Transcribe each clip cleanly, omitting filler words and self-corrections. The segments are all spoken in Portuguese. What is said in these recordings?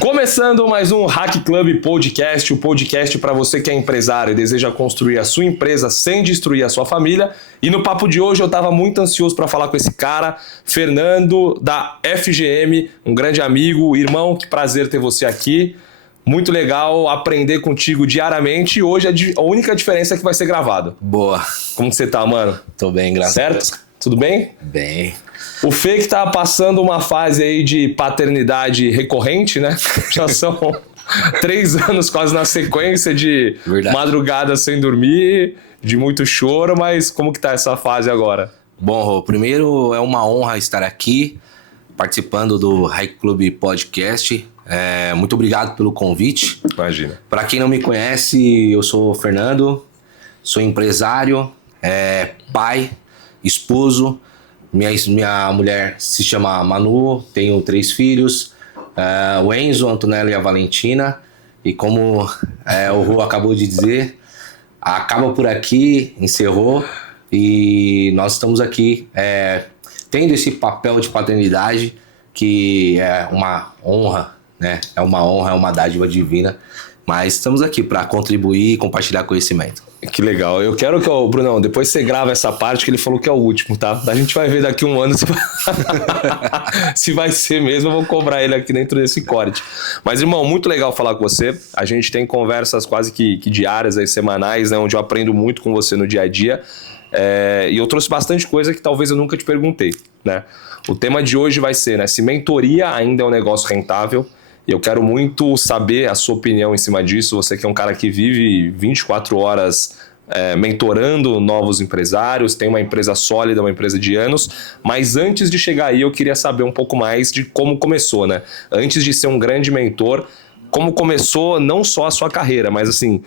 Começando mais um Hack Club Podcast, o podcast para você que é empresário e deseja construir a sua empresa sem destruir a sua família. E no papo de hoje eu estava muito ansioso para falar com esse cara, Fernando, da FGM, um grande amigo, irmão, que prazer ter você aqui. Muito legal aprender contigo diariamente e hoje a única diferença é que vai ser gravado. Boa. Como que você tá, mano? Tô bem, graças a Deus. Certo? Tudo bem? Bem. O Fê que tá passando uma fase aí de paternidade recorrente, né? Já são 3 anos quase na sequência de madrugada sem dormir, de muito choro, mas como que tá essa fase agora? Bom, Rô, primeiro é uma honra estar aqui participando do Hack Club Podcast. Muito obrigado pelo convite. Imagina. Para quem não me conhece, eu sou o Fernando, sou empresário, pai, esposo. Minha mulher se chama Manu, tenho 3 filhos, o Enzo, a Antonella e a Valentina. E como o Rô acabou de dizer, acaba por aqui, encerrou. E nós estamos aqui tendo esse papel de paternidade, que é uma honra, né? É uma honra, é uma dádiva divina. Mas estamos aqui para contribuir e compartilhar conhecimento. Que legal. Eu quero que o Brunão, depois você grava essa parte que ele falou que é o último, tá? A gente vai ver daqui 1 ano se vai ser mesmo. Eu vou cobrar ele aqui dentro desse corte. Mas, irmão, muito legal falar com você. A gente tem conversas quase que diárias, aí, semanais, né? Onde eu aprendo muito com você no dia a dia. E eu trouxe bastante coisa que talvez eu nunca te perguntei, né? O tema de hoje vai ser, né? Se mentoria ainda é um negócio rentável. E eu quero muito saber a sua opinião em cima disso. Você que é um cara que vive 24 horas mentorando novos empresários, tem uma empresa sólida, uma empresa de anos. Mas antes de chegar aí, eu queria saber um pouco mais de como começou, né? Antes de ser um grande mentor, como começou não só a sua carreira, mas assim...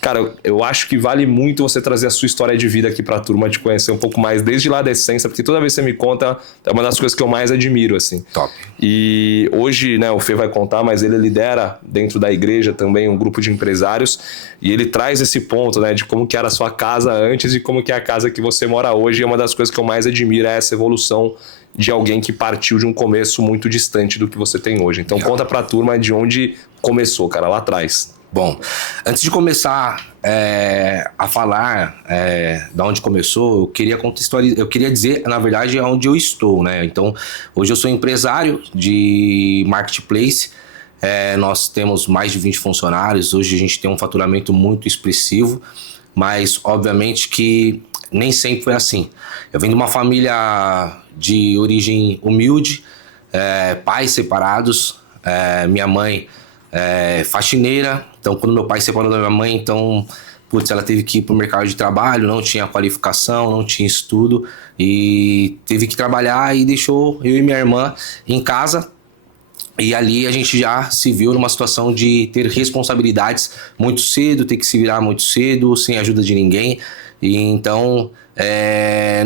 Cara, eu acho que vale muito você trazer a sua história de vida aqui pra turma, te conhecer um pouco mais, desde lá da essência, porque toda vez que você me conta, é uma das coisas que eu mais admiro, assim. Top. E hoje, né, o Fê vai contar, mas ele lidera dentro da igreja também um grupo de empresários, e ele traz esse ponto, né, de como que era a sua casa antes e como que é a casa que você mora hoje, e uma das coisas que eu mais admiro é essa evolução de alguém que partiu de um começo muito distante do que você tem hoje. Então conta pra turma de onde começou, cara, lá atrás. Bom, antes de começar a falar da onde começou, eu queria contextualizar, eu queria dizer, na verdade, onde eu estou, né? Então, hoje eu sou empresário de marketplace, nós temos mais de 20 funcionários, hoje a gente tem um faturamento muito expressivo, mas obviamente que nem sempre foi assim. Eu venho de uma família de origem humilde, pais separados, minha mãe faxineira. Então, quando meu pai se separou da minha mãe, então, ela teve que ir pro mercado de trabalho, não tinha qualificação, não tinha estudo, e teve que trabalhar e deixou eu e minha irmã em casa. E ali a gente já se viu numa situação de ter responsabilidades muito cedo, ter que se virar muito cedo, sem ajuda de ninguém. E então,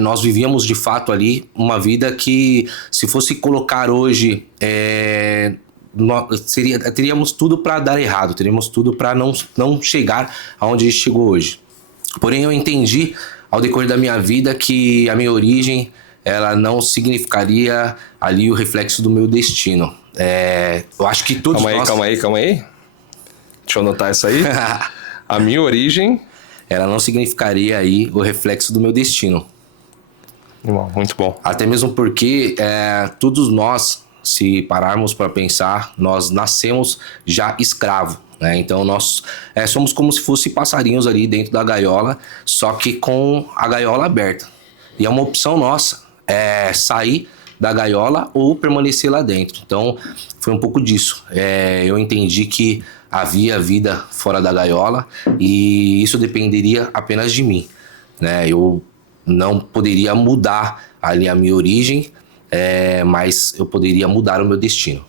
nós vivíamos de fato ali uma vida que, se fosse colocar hoje... teríamos tudo para dar errado, teríamos tudo para não chegar aonde a gente chegou hoje. Porém, eu entendi ao decorrer da minha vida que a minha origem, ela não significaria ali o reflexo do meu destino. Eu acho que todos nós... Calma aí. Deixa eu anotar isso aí. A minha origem... ela não significaria aí o reflexo do meu destino. Muito bom. Até mesmo porque todos nós, se pararmos para pensar, nós nascemos já escravo, né? Então nós somos como se fossem passarinhos ali dentro da gaiola, só que com a gaiola aberta. E é uma opção nossa, sair da gaiola ou permanecer lá dentro. Então foi um pouco disso. Eu entendi que havia vida fora da gaiola e isso dependeria apenas de mim, né? Eu não poderia mudar ali a minha origem, mas eu poderia mudar o meu destino.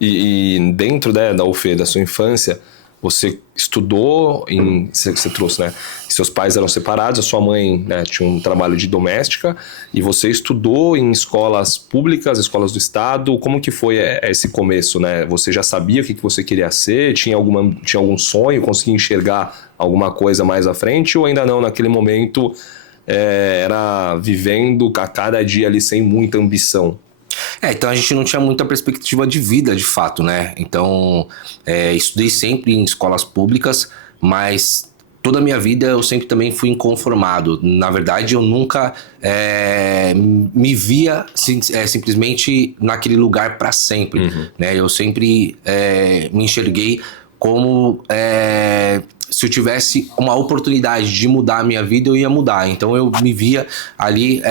E dentro da UFE, da sua infância, você estudou você trouxe, né? Seus pais eram separados, a sua mãe, né, tinha um trabalho de doméstica, e você estudou em escolas públicas, escolas do estado. Como que foi esse começo, né? Você já sabia o que você queria ser? Tinha algum sonho? Conseguia enxergar alguma coisa mais à frente? Ou ainda não, naquele momento... era vivendo a cada dia ali sem muita ambição? Então a gente não tinha muita perspectiva de vida, de fato, né? Então, estudei sempre em escolas públicas, mas toda a minha vida eu sempre também fui inconformado. Na verdade, eu nunca me via simplesmente naquele lugar para sempre, né? Eu sempre me enxerguei como se eu tivesse uma oportunidade de mudar a minha vida, eu ia mudar. Então eu me via ali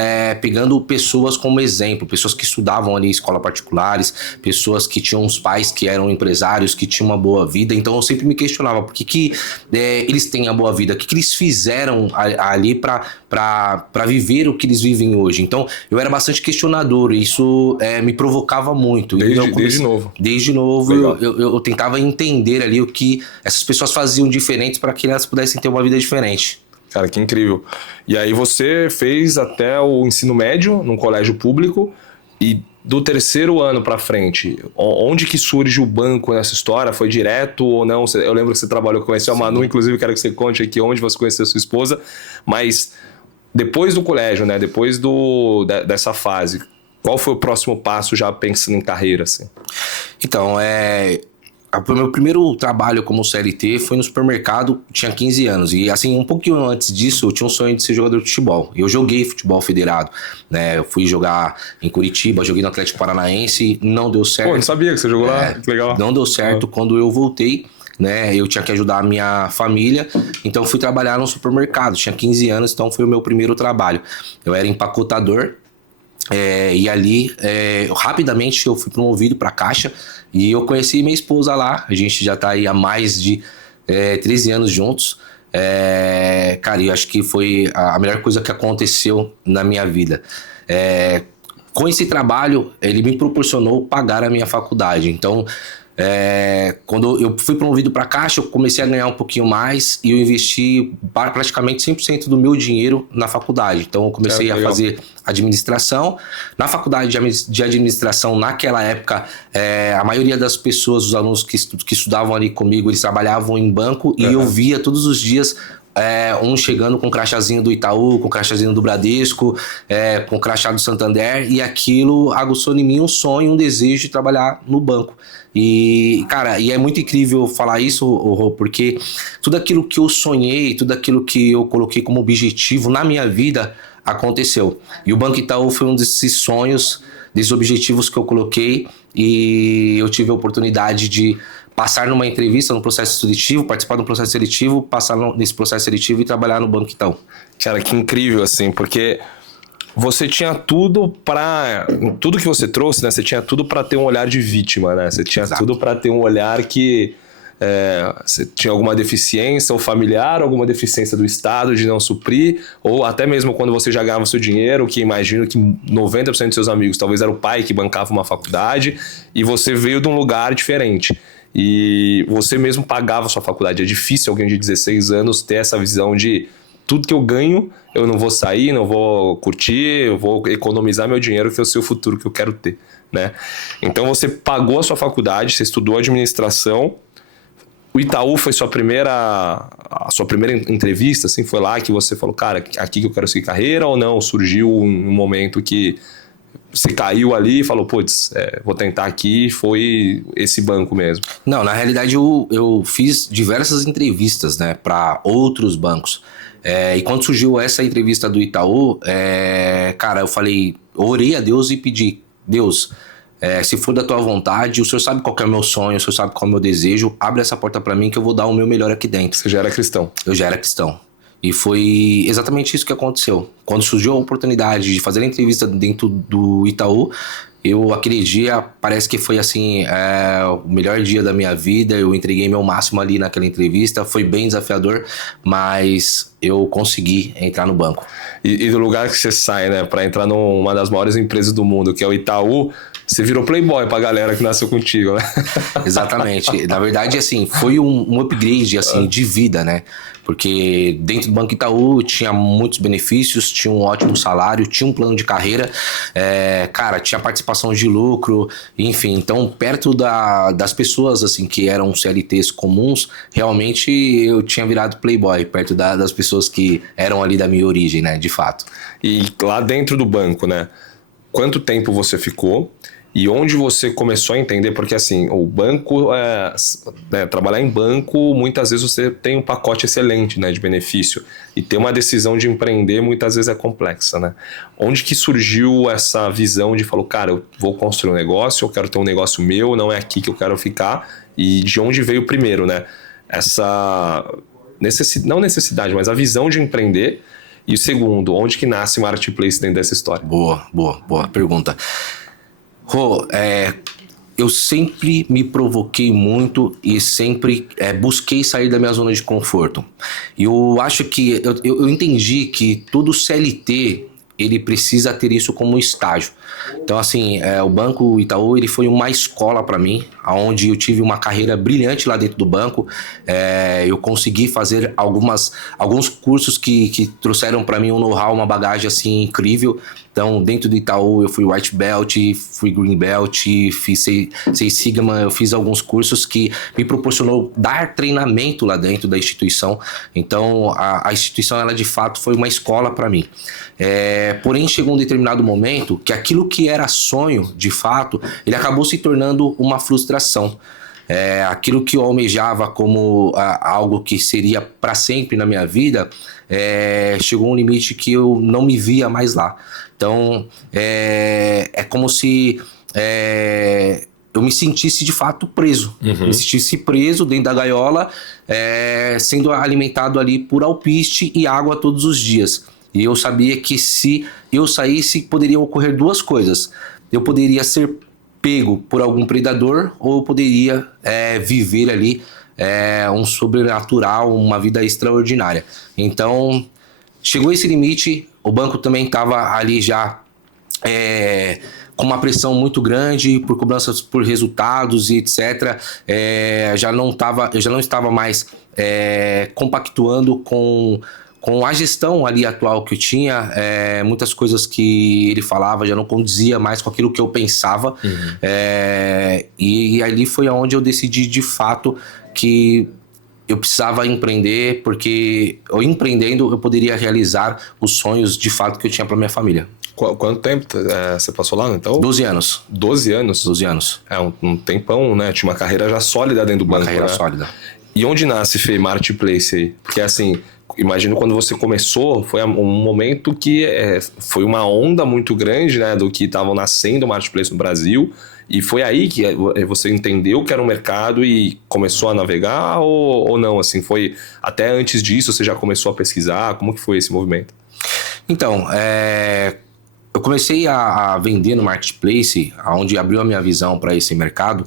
pegando pessoas como exemplo, pessoas que estudavam ali em escola particulares, pessoas que tinham uns pais que eram empresários, que tinham uma boa vida. Então eu sempre me questionava por que eles têm a boa vida, o que eles fizeram ali para viver o que eles vivem hoje. Então eu era bastante questionador, e isso me provocava muito. Desde novo. Desde novo eu tentava entender ali o que essas pessoas faziam diferente para que elas pudessem ter uma vida diferente. Cara, que incrível. E aí você fez até o ensino médio num colégio público, e do terceiro ano para frente, onde que surge o banco nessa história? Foi direto ou não? Eu lembro que você trabalhou, conheceu a Manu, inclusive quero que você conte aqui onde você conheceu a sua esposa, mas depois do colégio, né? Depois dessa fase, qual foi o próximo passo já pensando em carreira, assim? Então, o meu primeiro trabalho como CLT foi no supermercado, tinha 15 anos. E assim, um pouquinho antes disso, eu tinha um sonho de ser jogador de futebol. Eu joguei futebol federado, né? Eu fui jogar em Curitiba, joguei no Atlético Paranaense, não deu certo. Pô, não sabia que você jogou lá, que legal. Não deu certo. Quando eu voltei, né, eu tinha que ajudar a minha família, então fui trabalhar no supermercado. Tinha 15 anos, então foi o meu primeiro trabalho. Eu era empacotador. E ali, rapidamente eu fui promovido para caixa, e eu conheci minha esposa lá. A gente já tá aí há mais de 13 anos juntos. Cara, eu acho que foi a melhor coisa que aconteceu na minha vida. Com esse trabalho, ele me proporcionou pagar a minha faculdade. Então, quando eu fui promovido para caixa, eu comecei a ganhar um pouquinho mais, e eu investi praticamente 100% do meu dinheiro na faculdade. Então eu comecei a fazer administração. Na faculdade de administração, naquela época, a maioria das pessoas, os alunos que estudavam ali comigo, eles trabalhavam em banco, e eu via todos os dias um chegando com o crachazinho do Itaú, com o crachazinho do Bradesco, com o crachá do Santander, e aquilo aguçou em mim um sonho, um desejo de trabalhar no banco. E, cara, é muito incrível falar isso, Rô, porque tudo aquilo que eu sonhei, tudo aquilo que eu coloquei como objetivo na minha vida aconteceu. E o Banco Itaú foi um desses sonhos, desses objetivos que eu coloquei, e eu tive a oportunidade de passar numa entrevista, no processo seletivo, participar de um processo seletivo, passar nesse processo seletivo e trabalhar no Banco Itaú. Cara, que incrível, assim, porque você tinha tudo tudo que você trouxe, né? Você tinha tudo para ter um olhar de vítima, né? Você tinha tudo para ter um olhar que você tinha alguma deficiência, ou familiar, alguma deficiência do Estado de não suprir, ou até mesmo quando você já ganhava o seu dinheiro, que imagino que 90% dos seus amigos talvez era o pai que bancava uma faculdade, e você veio de um lugar diferente. E você mesmo pagava a sua faculdade. É difícil alguém de 16 anos ter essa visão de tudo que eu ganho, eu não vou sair, não vou curtir, eu vou economizar meu dinheiro, que é o seu futuro que eu quero ter, né? Então você pagou a sua faculdade, você estudou administração. O Itaú foi a sua primeira entrevista, assim, foi lá que você falou, cara, aqui que eu quero seguir carreira, ou não? Surgiu um momento que você caiu ali e falou, putz, vou tentar aqui, foi esse banco mesmo? Não, na realidade eu fiz diversas entrevistas, né, para outros bancos. E quando surgiu essa entrevista do Itaú, cara, eu falei, orei a Deus e pedi, Deus, se for da tua vontade, o senhor sabe qual que é o meu sonho, o senhor sabe qual é o meu desejo, abre essa porta para mim que eu vou dar o meu melhor aqui dentro. Você já era cristão? Eu já era cristão. E foi exatamente isso que aconteceu. Quando surgiu a oportunidade de fazer a entrevista dentro do Itaú, aquele dia, parece que foi assim, o melhor dia da minha vida. Eu entreguei meu máximo ali naquela entrevista. Foi bem desafiador, mas eu consegui entrar no banco. E do lugar que você sai, né, para entrar numa das maiores empresas do mundo, que é o Itaú, você virou playboy pra galera que nasceu contigo, né? Exatamente. Na verdade, assim, foi um upgrade, assim, de vida, né? Porque dentro do Banco Itaú tinha muitos benefícios, tinha um ótimo salário, tinha um plano de carreira, cara, tinha participação de lucro, enfim. Então, perto das pessoas, assim, que eram CLTs comuns, realmente eu tinha virado playboy, perto das pessoas que eram ali da minha origem, né? De fato. E lá dentro do banco, né? Quanto tempo você ficou? E onde você começou a entender, porque assim, o banco, trabalhar em banco, muitas vezes você tem um pacote excelente, né, de benefício, e ter uma decisão de empreender muitas vezes é complexa, né? Onde que surgiu essa visão de falar, cara, eu vou construir um negócio, eu quero ter um negócio meu, não é aqui que eu quero ficar, e de onde veio primeiro, né? Essa não necessidade, mas a visão de empreender, e o segundo, onde que nasce o Marketplace dentro dessa história? Boa pergunta. Rô, eu sempre me provoquei muito e sempre busquei sair da minha zona de conforto. E eu acho que eu entendi que todo CLT ele precisa ter isso como estágio. Então, assim, o Banco Itaú ele foi uma escola para mim, onde eu tive uma carreira brilhante lá dentro do banco. Eu consegui fazer alguns cursos que trouxeram para mim um know-how, uma bagagem assim incrível. Então, dentro do Itaú, eu fui White Belt, fui Green Belt, fiz Six Sigma, eu fiz alguns cursos que me proporcionou dar treinamento lá dentro da instituição. Então, a instituição, ela de fato foi uma escola para mim. Porém, chegou um determinado momento que aquilo que era sonho, de fato, ele acabou se tornando uma frustração. Aquilo que eu almejava como algo que seria para sempre na minha vida, chegou um limite que eu não me via mais lá. Então, é como se eu me sentisse de fato preso. Uhum. Me sentisse preso dentro da gaiola, sendo alimentado ali por alpiste e água todos os dias. E eu sabia que se eu saísse, poderiam ocorrer duas coisas. Eu poderia ser pego por algum predador, ou eu poderia viver ali um sobrenatural, uma vida extraordinária. Então, chegou esse limite, o banco também estava ali já com uma pressão muito grande por cobranças por resultados e etc. Eu já não estava mais compactuando com a gestão ali atual que eu tinha. Muitas coisas que ele falava já não condizia mais com aquilo que eu pensava. Uhum. E ali foi onde eu decidi de fato que eu precisava empreender, porque eu empreendendo eu poderia realizar os sonhos de fato que eu tinha para minha família. Quanto tempo você passou lá, então? 12 anos. 12 anos? 12 anos. Um tempão, né? Tinha uma carreira já sólida dentro do banco, Uma carreira né? sólida. E onde nasce, Fê, Marketplace aí? Porque assim, imagino quando você começou, foi um momento que foi uma onda muito grande, né? Do que estavam nascendo o Marketplace no Brasil. E foi aí que você entendeu que era um mercado e começou a navegar ou não? Assim, foi até antes disso você já começou a pesquisar? Como que foi esse movimento? Então, eu comecei a vender no Marketplace, onde abriu a minha visão para esse mercado,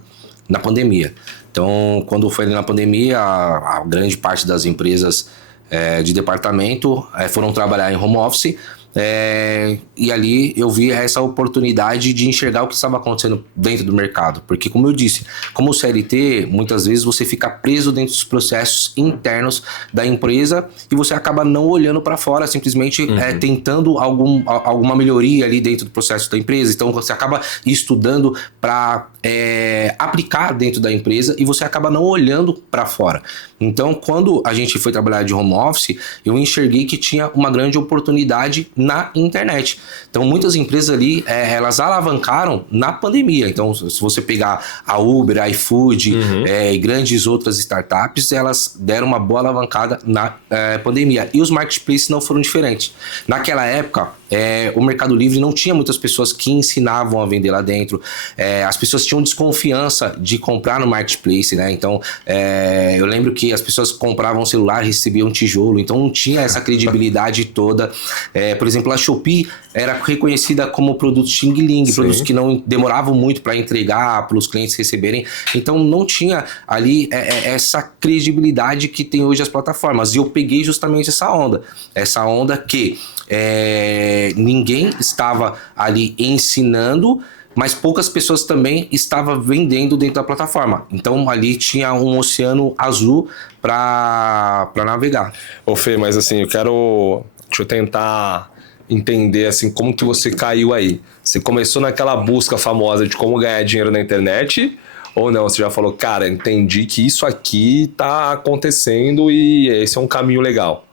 na pandemia. Então, quando foi na pandemia, a grande parte das empresas de departamento foram trabalhar em home office. E ali eu vi essa oportunidade de enxergar o que estava acontecendo dentro do mercado, porque como eu disse, como CLT, muitas vezes você fica preso dentro dos processos internos da empresa e você acaba não olhando para fora, simplesmente tentando alguma melhoria ali dentro do processo da empresa. Então você acaba estudando para aplicar dentro da empresa e você acaba não olhando para fora. Então quando a gente foi trabalhar de home office, eu enxerguei que tinha uma grande oportunidade na internet. Então muitas empresas ali, elas alavancaram na pandemia. Então se você pegar a Uber, a iFood e grandes outras startups, elas deram uma boa alavancada na pandemia. E os marketplaces não foram diferentes. Naquela época, o Mercado Livre não tinha muitas pessoas que ensinavam a vender lá dentro. As pessoas tinham desconfiança de comprar no marketplace, né? Então eu lembro que as pessoas compravam um celular, recebiam um tijolo, então não tinha essa credibilidade toda. Por exemplo, a Shopee era reconhecida como produto Xing Ling, produtos que não demoravam muito para entregar, para os clientes receberem. Então não tinha ali essa credibilidade que tem hoje as plataformas. E eu peguei justamente essa onda que ninguém estava ali ensinando, mas poucas pessoas também estavam vendendo dentro da plataforma. Então ali tinha um oceano azul para navegar. Ô Fê, mas assim, deixa eu tentar entender assim, como que você caiu aí. Você começou naquela busca famosa de como ganhar dinheiro na internet, ou não? Você já falou, cara, entendi que isso aqui tá acontecendo e esse é um caminho legal.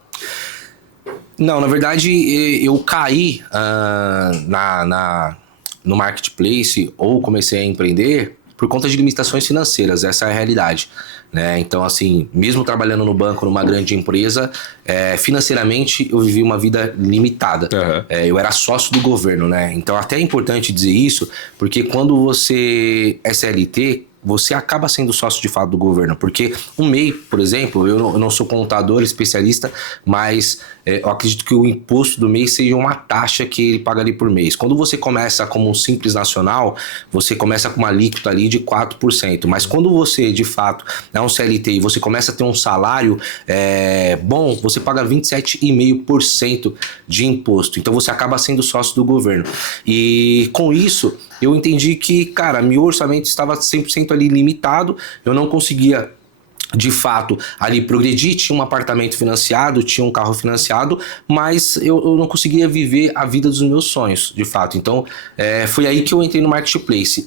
Não, na verdade, eu caí no marketplace ou comecei a empreender por conta de limitações financeiras, essa é a realidade. Né? Então, assim, mesmo trabalhando no banco, numa grande empresa, financeiramente eu vivi uma vida limitada. Eu era sócio do governo, né? Então, até é importante dizer isso, porque quando você é CLT, você acaba sendo sócio de fato do governo, porque o MEI, por exemplo, eu não sou contador especialista, mas eu acredito que o imposto do MEI seja uma taxa que ele paga ali por mês. Quando você começa como um simples nacional, você começa com uma alíquota ali de 4%, mas quando você de fato é um CLT e você começa a ter um salário bom, você paga 27,5% de imposto, então você acaba sendo sócio do governo. E com isso, eu entendi que, cara, meu orçamento estava 100% ali limitado, eu não conseguia, de fato, ali progredir, tinha um apartamento financiado, tinha um carro financiado, mas eu não conseguia viver a vida dos meus sonhos, de fato. Então, foi aí que eu entrei no Marketplace.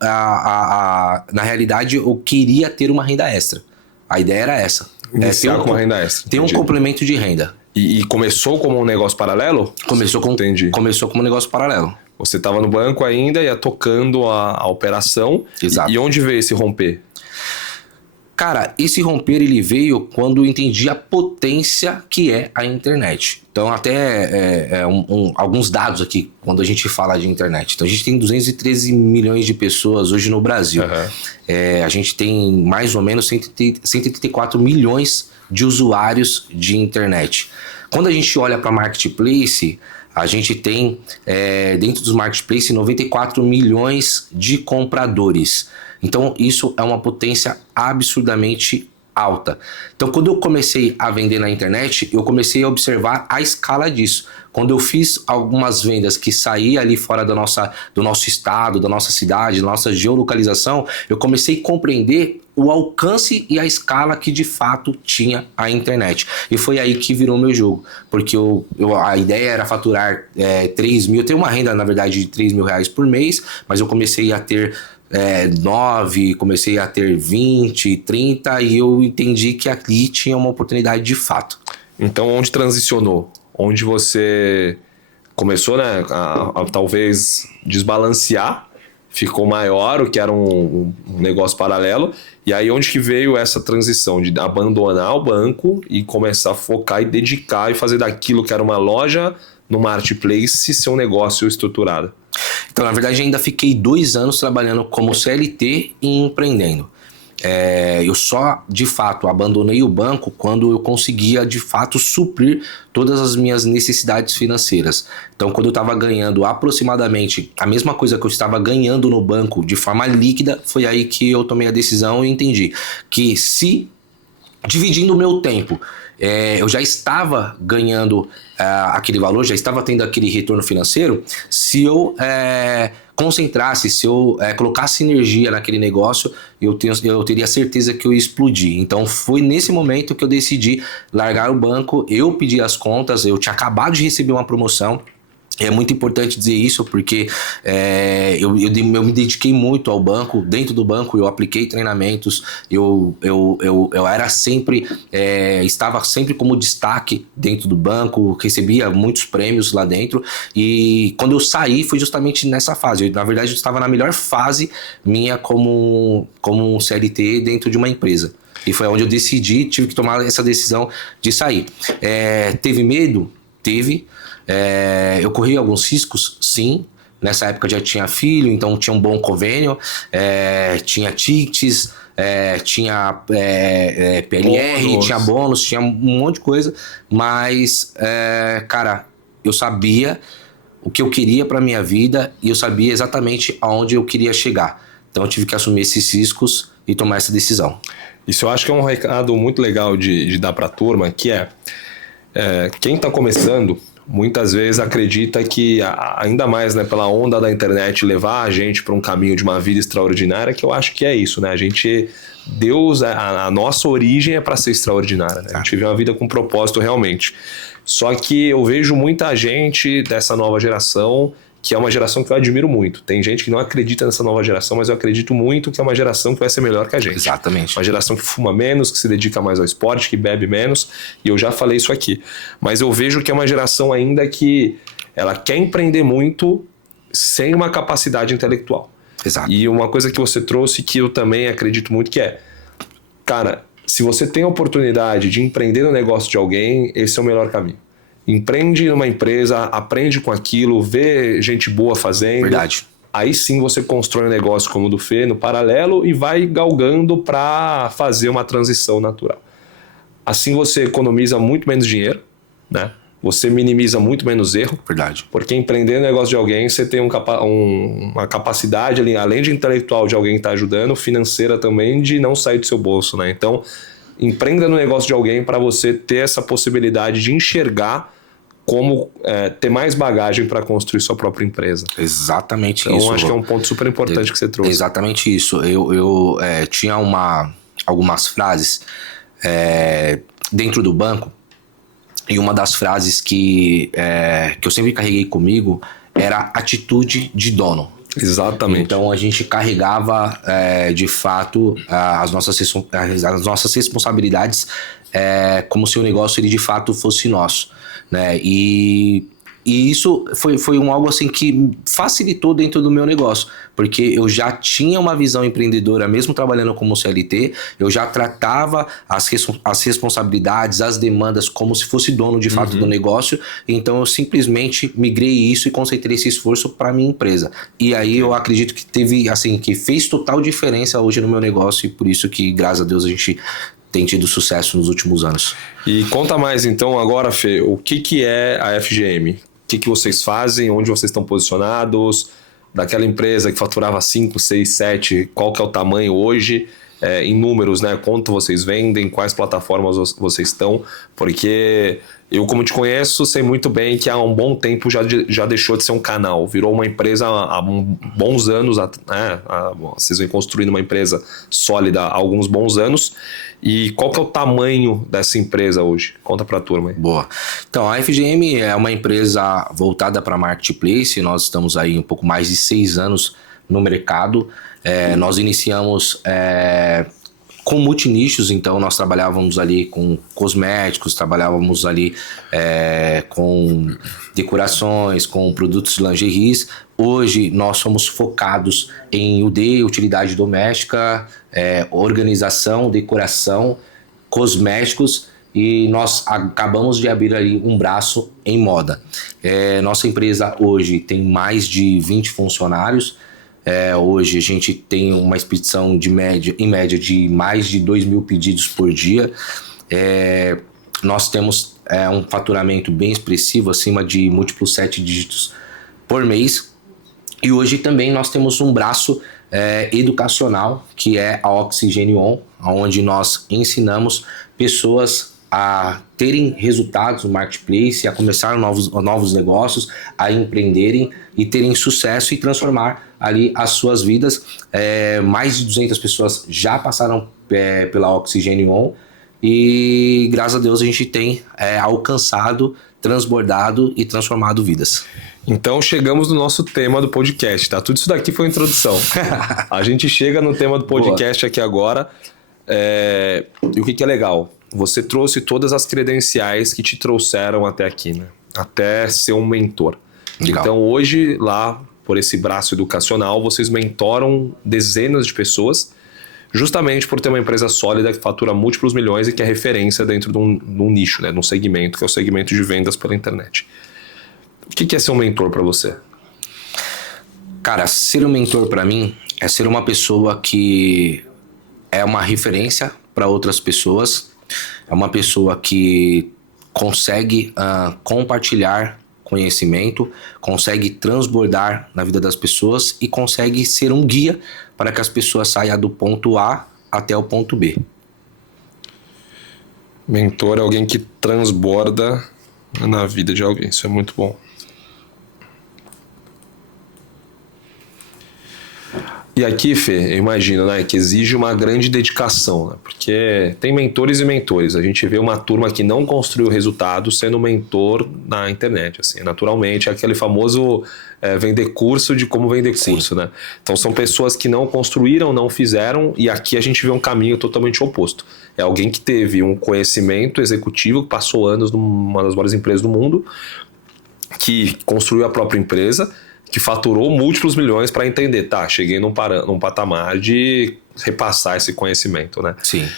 Na realidade, eu queria ter uma renda extra. A ideia era essa. Iniciar com uma renda extra. Ter um complemento de renda. E começou como um negócio paralelo? Começou como um negócio paralelo. Você estava no banco ainda, ia tocando a operação. Exato. E onde veio esse romper? Cara, esse romper ele veio quando eu entendi a potência que é a internet. Então até alguns dados aqui quando a gente fala de internet. Então a gente tem 213 milhões de pessoas hoje no Brasil. A gente tem mais ou menos 134 milhões de usuários de internet. Quando a gente olha para Marketplace, a gente tem dentro dos Marketplace 94 milhões de compradores. Então isso é uma potência absurdamente alta. Então quando eu comecei a vender na internet, eu comecei a observar a escala disso. Quando eu fiz algumas vendas que saía ali fora do nosso estado, da nossa cidade, da nossa geolocalização, eu comecei a compreender o alcance e a escala que de fato tinha a internet. E foi aí que virou meu jogo. Porque a ideia era faturar 3 mil, eu tenho uma renda na verdade de 3 mil reais por mês, mas eu comecei a ter 9, comecei a ter 20, 30 e eu entendi que ali tinha uma oportunidade de fato. Então onde transicionou? Onde você começou, né, a talvez desbalancear, ficou maior, o que era um negócio paralelo, e aí onde que veio essa transição de abandonar o banco e começar a focar e dedicar e fazer daquilo que era uma loja no Marketplace ser um negócio estruturado? Então, na verdade, ainda fiquei 2 anos trabalhando como CLT e empreendendo. Eu só, de fato, abandonei o banco quando eu conseguia, de fato, suprir todas as minhas necessidades financeiras. Então, quando eu estava ganhando aproximadamente a mesma coisa que eu estava ganhando no banco de forma líquida, foi aí que eu tomei a decisão e entendi que se, dividindo o meu tempo, eu já estava ganhando aquele valor, já estava tendo aquele retorno financeiro, se eu concentrasse, se eu colocasse energia naquele negócio, eu teria certeza que eu ia explodir. Então foi nesse momento que eu decidi largar o banco, eu pedi as contas, eu tinha acabado de receber uma promoção. É muito importante dizer isso porque eu me dediquei muito ao banco. Dentro do banco eu apliquei treinamentos, eu era sempre, estava sempre como destaque dentro do banco, recebia muitos prêmios lá dentro e quando eu saí foi justamente nessa fase. Na verdade eu estava na melhor fase minha como um CLT dentro de uma empresa. E foi onde eu tive que tomar essa decisão de sair. Teve medo? Teve. Eu corri alguns riscos, sim. Nessa época já tinha filho, então tinha um bom convênio, tinha tickets, tinha PLR, bônus. Tinha bônus, tinha um monte de coisa. Mas, cara, eu sabia o que eu queria para minha vida e eu sabia exatamente aonde eu queria chegar. Então eu tive que assumir esses riscos e tomar essa decisão. Isso eu acho que é um recado muito legal de dar para a turma, que quem está começando muitas vezes acredita que, ainda mais, né, pela onda da internet, levar a gente para um caminho de uma vida extraordinária, que eu acho que é isso, né? A nossa origem é para ser extraordinária, né? A gente vive uma vida com propósito realmente. Só que eu vejo muita gente dessa nova geração, que é uma geração que eu admiro muito. Tem gente que não acredita nessa nova geração, mas eu acredito muito que é uma geração que vai ser melhor que a gente. Exatamente. Uma geração que fuma menos, que se dedica mais ao esporte, que bebe menos, e eu já falei isso aqui. Mas eu vejo que é uma geração ainda que ela quer empreender muito, sem uma capacidade intelectual. Exato. E uma coisa que você trouxe que eu também acredito muito que é, cara, se você tem a oportunidade de empreender no negócio de alguém, esse é o melhor caminho. Empreende numa empresa, aprende com aquilo, vê gente boa fazendo. Verdade. Aí sim você constrói um negócio como o do Fê no paralelo e vai galgando para fazer uma transição natural. Assim você economiza muito menos dinheiro, né? Você minimiza muito menos erro. Verdade. Porque empreender no negócio de alguém, você tem uma capacidade, ali, além de intelectual de alguém que está ajudando, financeira também, de não sair do seu bolso, né? Então, empreenda no negócio de alguém para você ter essa possibilidade de enxergar como ter mais bagagem para construir sua própria empresa. Exatamente então, isso. Então, acho que é um ponto super importante que você trouxe. Exatamente isso. Eu tinha algumas frases dentro do banco, e uma das frases que eu sempre carreguei comigo era atitude de dono. Exatamente. Então a gente carregava de fato as nossas responsabilidades como se o negócio ele de fato fosse nosso, né? E isso foi algo assim que facilitou dentro do meu negócio, porque eu já tinha uma visão empreendedora, mesmo trabalhando como CLT, eu já tratava as responsabilidades, as demandas como se fosse dono de fato do negócio, então eu simplesmente migrei isso e concentrei esse esforço para minha empresa. E aí eu acredito que teve, assim, que fez total diferença hoje no meu negócio, e por isso que, graças a Deus, a gente tem tido sucesso nos últimos anos. E conta mais então agora, Fê, o que é a FGM? O que vocês fazem, onde vocês estão posicionados, daquela empresa que faturava 5, 6, 7, qual que é o tamanho hoje, em números, né? Quanto vocês vendem, quais plataformas vocês estão, porque eu, como te conheço, sei muito bem que há um bom tempo já deixou de ser um canal, virou uma empresa há bons anos, né? Vocês vêm construindo uma empresa sólida há alguns bons anos. E qual que é o tamanho dessa empresa hoje? Conta pra turma aí. Boa. Então, a FGM é uma empresa voltada para marketplace. Nós estamos aí um pouco mais de 6 anos no mercado. Nós iniciamos com multinichos, então nós trabalhávamos ali com cosméticos, trabalhávamos ali com decorações, com produtos de lingeries. Hoje nós somos focados em UD, utilidade doméstica, organização, decoração, cosméticos, e nós acabamos de abrir ali um braço em moda. Nossa empresa hoje tem mais de 20 funcionários. Hoje a gente tem uma expedição em média de mais de 2.000 pedidos por dia. Nós temos um faturamento bem expressivo, acima de múltiplos 7 dígitos por mês. E hoje também nós temos um braço educacional, que é a Oxigênio On, onde nós ensinamos pessoas a terem resultados no marketplace, a começar novos negócios, a empreenderem e terem sucesso e transformar ali as suas vidas. Mais de 200 pessoas já passaram pela Oxigênio On, e graças a Deus a gente tem alcançado, transbordado e transformado vidas. Então chegamos no nosso tema do podcast, tá? Tudo isso daqui foi introdução. A gente chega no tema do podcast Boa. Aqui agora. E o que é legal? Você trouxe todas as credenciais que te trouxeram até aqui, né? Até ser um mentor. Legal. Então hoje, lá, por esse braço educacional, vocês mentoram dezenas de pessoas, justamente por ter uma empresa sólida que fatura múltiplos milhões e que é referência dentro de um nicho, né? De um segmento, que é o segmento de vendas pela internet. O que é ser um mentor para você? Cara, ser um mentor para mim é ser uma pessoa que é uma referência para outras pessoas, é uma pessoa que consegue compartilhar conhecimento, consegue transbordar na vida das pessoas e consegue ser um guia para que as pessoas saiam do ponto A até o ponto B. Mentor é alguém que transborda na vida de alguém, isso é muito bom. E aqui, Fê, eu imagino, né, que exige uma grande dedicação, né? Porque tem mentores e mentores. A gente vê uma turma que não construiu resultado sendo mentor na internet, assim, naturalmente. É aquele famoso vender curso de como vender curso, Sim. né? Então são pessoas que não construíram, não fizeram, e aqui a gente vê um caminho totalmente oposto. É alguém que teve um conhecimento executivo, que passou anos numa das maiores empresas do mundo, que construiu a própria empresa, que faturou múltiplos milhões para entender, tá, cheguei num patamar de repassar esse conhecimento, né? Sim.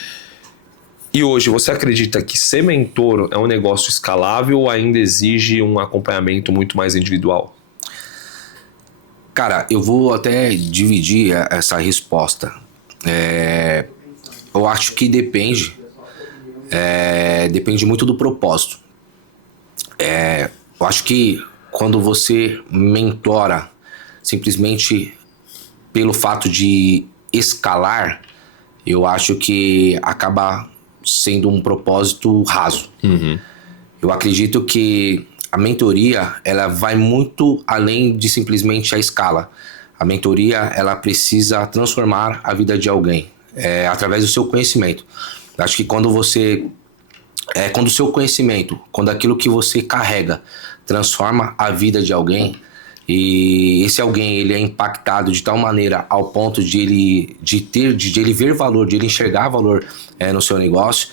E hoje, você acredita que ser mentor é um negócio escalável ou ainda exige um acompanhamento muito mais individual? Cara, eu vou até dividir essa resposta. Eu acho que depende. Depende muito do propósito. Eu acho que quando você mentora simplesmente pelo fato de escalar, eu acho que acaba sendo um propósito raso. Eu acredito que a mentoria, ela vai muito além de simplesmente a escala. A mentoria, ela precisa transformar a vida de alguém através do seu conhecimento. Eu acho que quando o seu conhecimento, quando aquilo que você carrega transforma a vida de alguém, e esse alguém ele é impactado de tal maneira ao ponto de ele ver valor, de ele enxergar valor no seu negócio,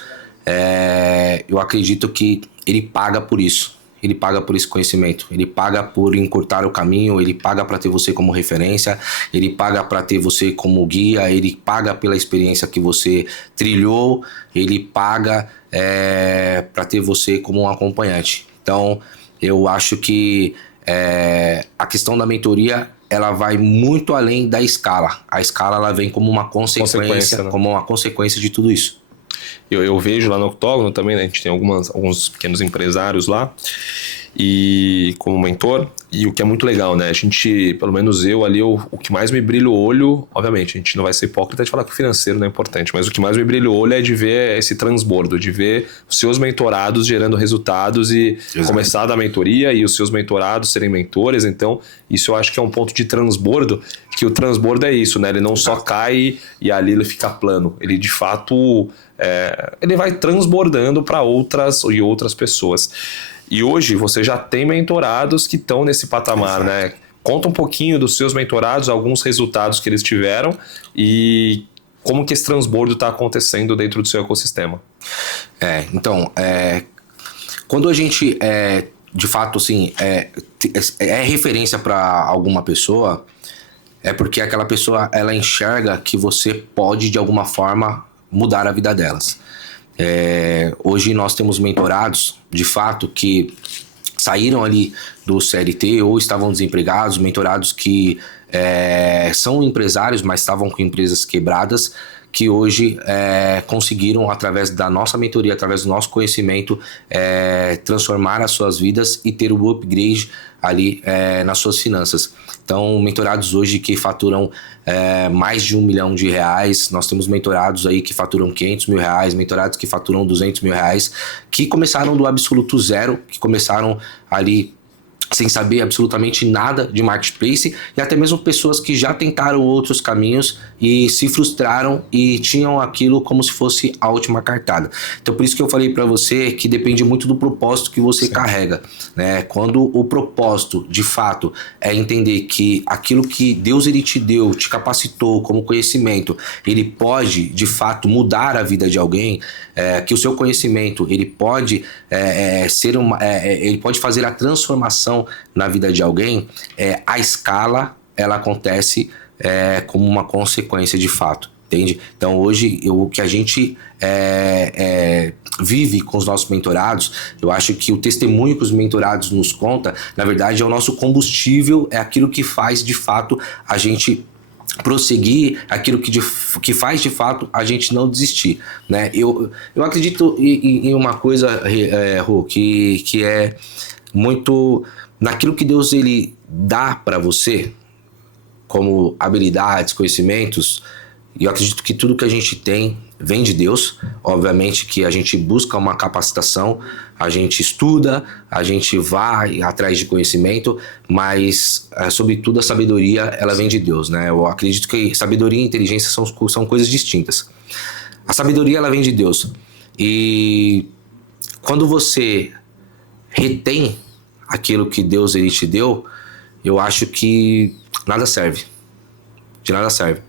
eu acredito que ele paga por isso. Ele paga por esse conhecimento, ele paga por encurtar o caminho, ele paga para ter você como referência, ele paga para ter você como guia, ele paga pela experiência que você trilhou, ele paga para ter você como um acompanhante. Então, eu acho que a questão da mentoria, ela vai muito além da escala. A escala, ela vem como uma consequência, né? como uma consequência de tudo isso. Eu vejo lá no Octógono também, né? A gente tem alguns pequenos empresários lá e como mentor, e o que é muito legal, né? A gente, pelo menos eu ali, o que mais me brilha o olho, obviamente, a gente não vai ser hipócrita de falar que o financeiro não é importante, mas o que mais me brilha o olho é de ver esse transbordo, de ver os seus mentorados gerando resultados e Exato. começar da mentoria e os seus mentorados serem mentores. Então, isso eu acho que é um ponto de transbordo, que o transbordo é isso, né? Ele não só cai e ali ele fica plano, ele de fato ele vai transbordando para outras pessoas. E hoje você já tem mentorados que estão nesse patamar, Exato. né? Conta um pouquinho dos seus mentorados, alguns resultados que eles tiveram e como que esse transbordo está acontecendo dentro do seu ecossistema. Então, quando a gente, de fato, assim, é referência para alguma pessoa, é porque aquela pessoa, ela enxerga que você pode, de alguma forma, mudar a vida delas. Hoje nós temos mentorados, de fato, que saíram ali do CLT ou estavam desempregados, mentorados que são empresários, mas estavam com empresas quebradas, que hoje conseguiram, através da nossa mentoria, através do nosso conhecimento, transformar as suas vidas e ter o upgrade ali nas suas finanças. Então, mentorados hoje que faturam mais de R$1 milhão, nós temos mentorados aí que faturam R$500 mil, mentorados que faturam R$200 mil, que começaram do absoluto zero, que começaram ali sem saber absolutamente nada de marketplace, e até mesmo pessoas que já tentaram outros caminhos e se frustraram e tinham aquilo como se fosse a última cartada. Então por isso que eu falei para você que depende muito do propósito que você carrega, né? Quando o propósito de fato é entender que aquilo que Deus ele te deu, te capacitou como conhecimento, ele pode de fato mudar a vida de alguém, que o seu conhecimento ele pode ele pode fazer a transformação na vida de alguém, a escala ela acontece como uma consequência de fato, entende? Então hoje o que a gente vive com os nossos mentorados, eu acho que o testemunho que os mentorados nos contam, na verdade é o nosso combustível, é aquilo que faz de fato a gente prosseguir, aquilo que faz de fato a gente não desistir, né? Eu acredito em uma coisa, Rô, que é muito naquilo que Deus ele dá para você como habilidades, conhecimentos. E eu acredito que tudo que a gente tem vem de Deus. Obviamente que a gente busca uma capacitação, a gente estuda, a gente vai atrás de conhecimento, mas sobretudo a sabedoria ela vem de Deus, né? Eu acredito que sabedoria e inteligência são coisas distintas. A sabedoria ela vem de Deus, e quando você retém aquilo que Deus ele te deu, eu acho que nada serve, de nada serve.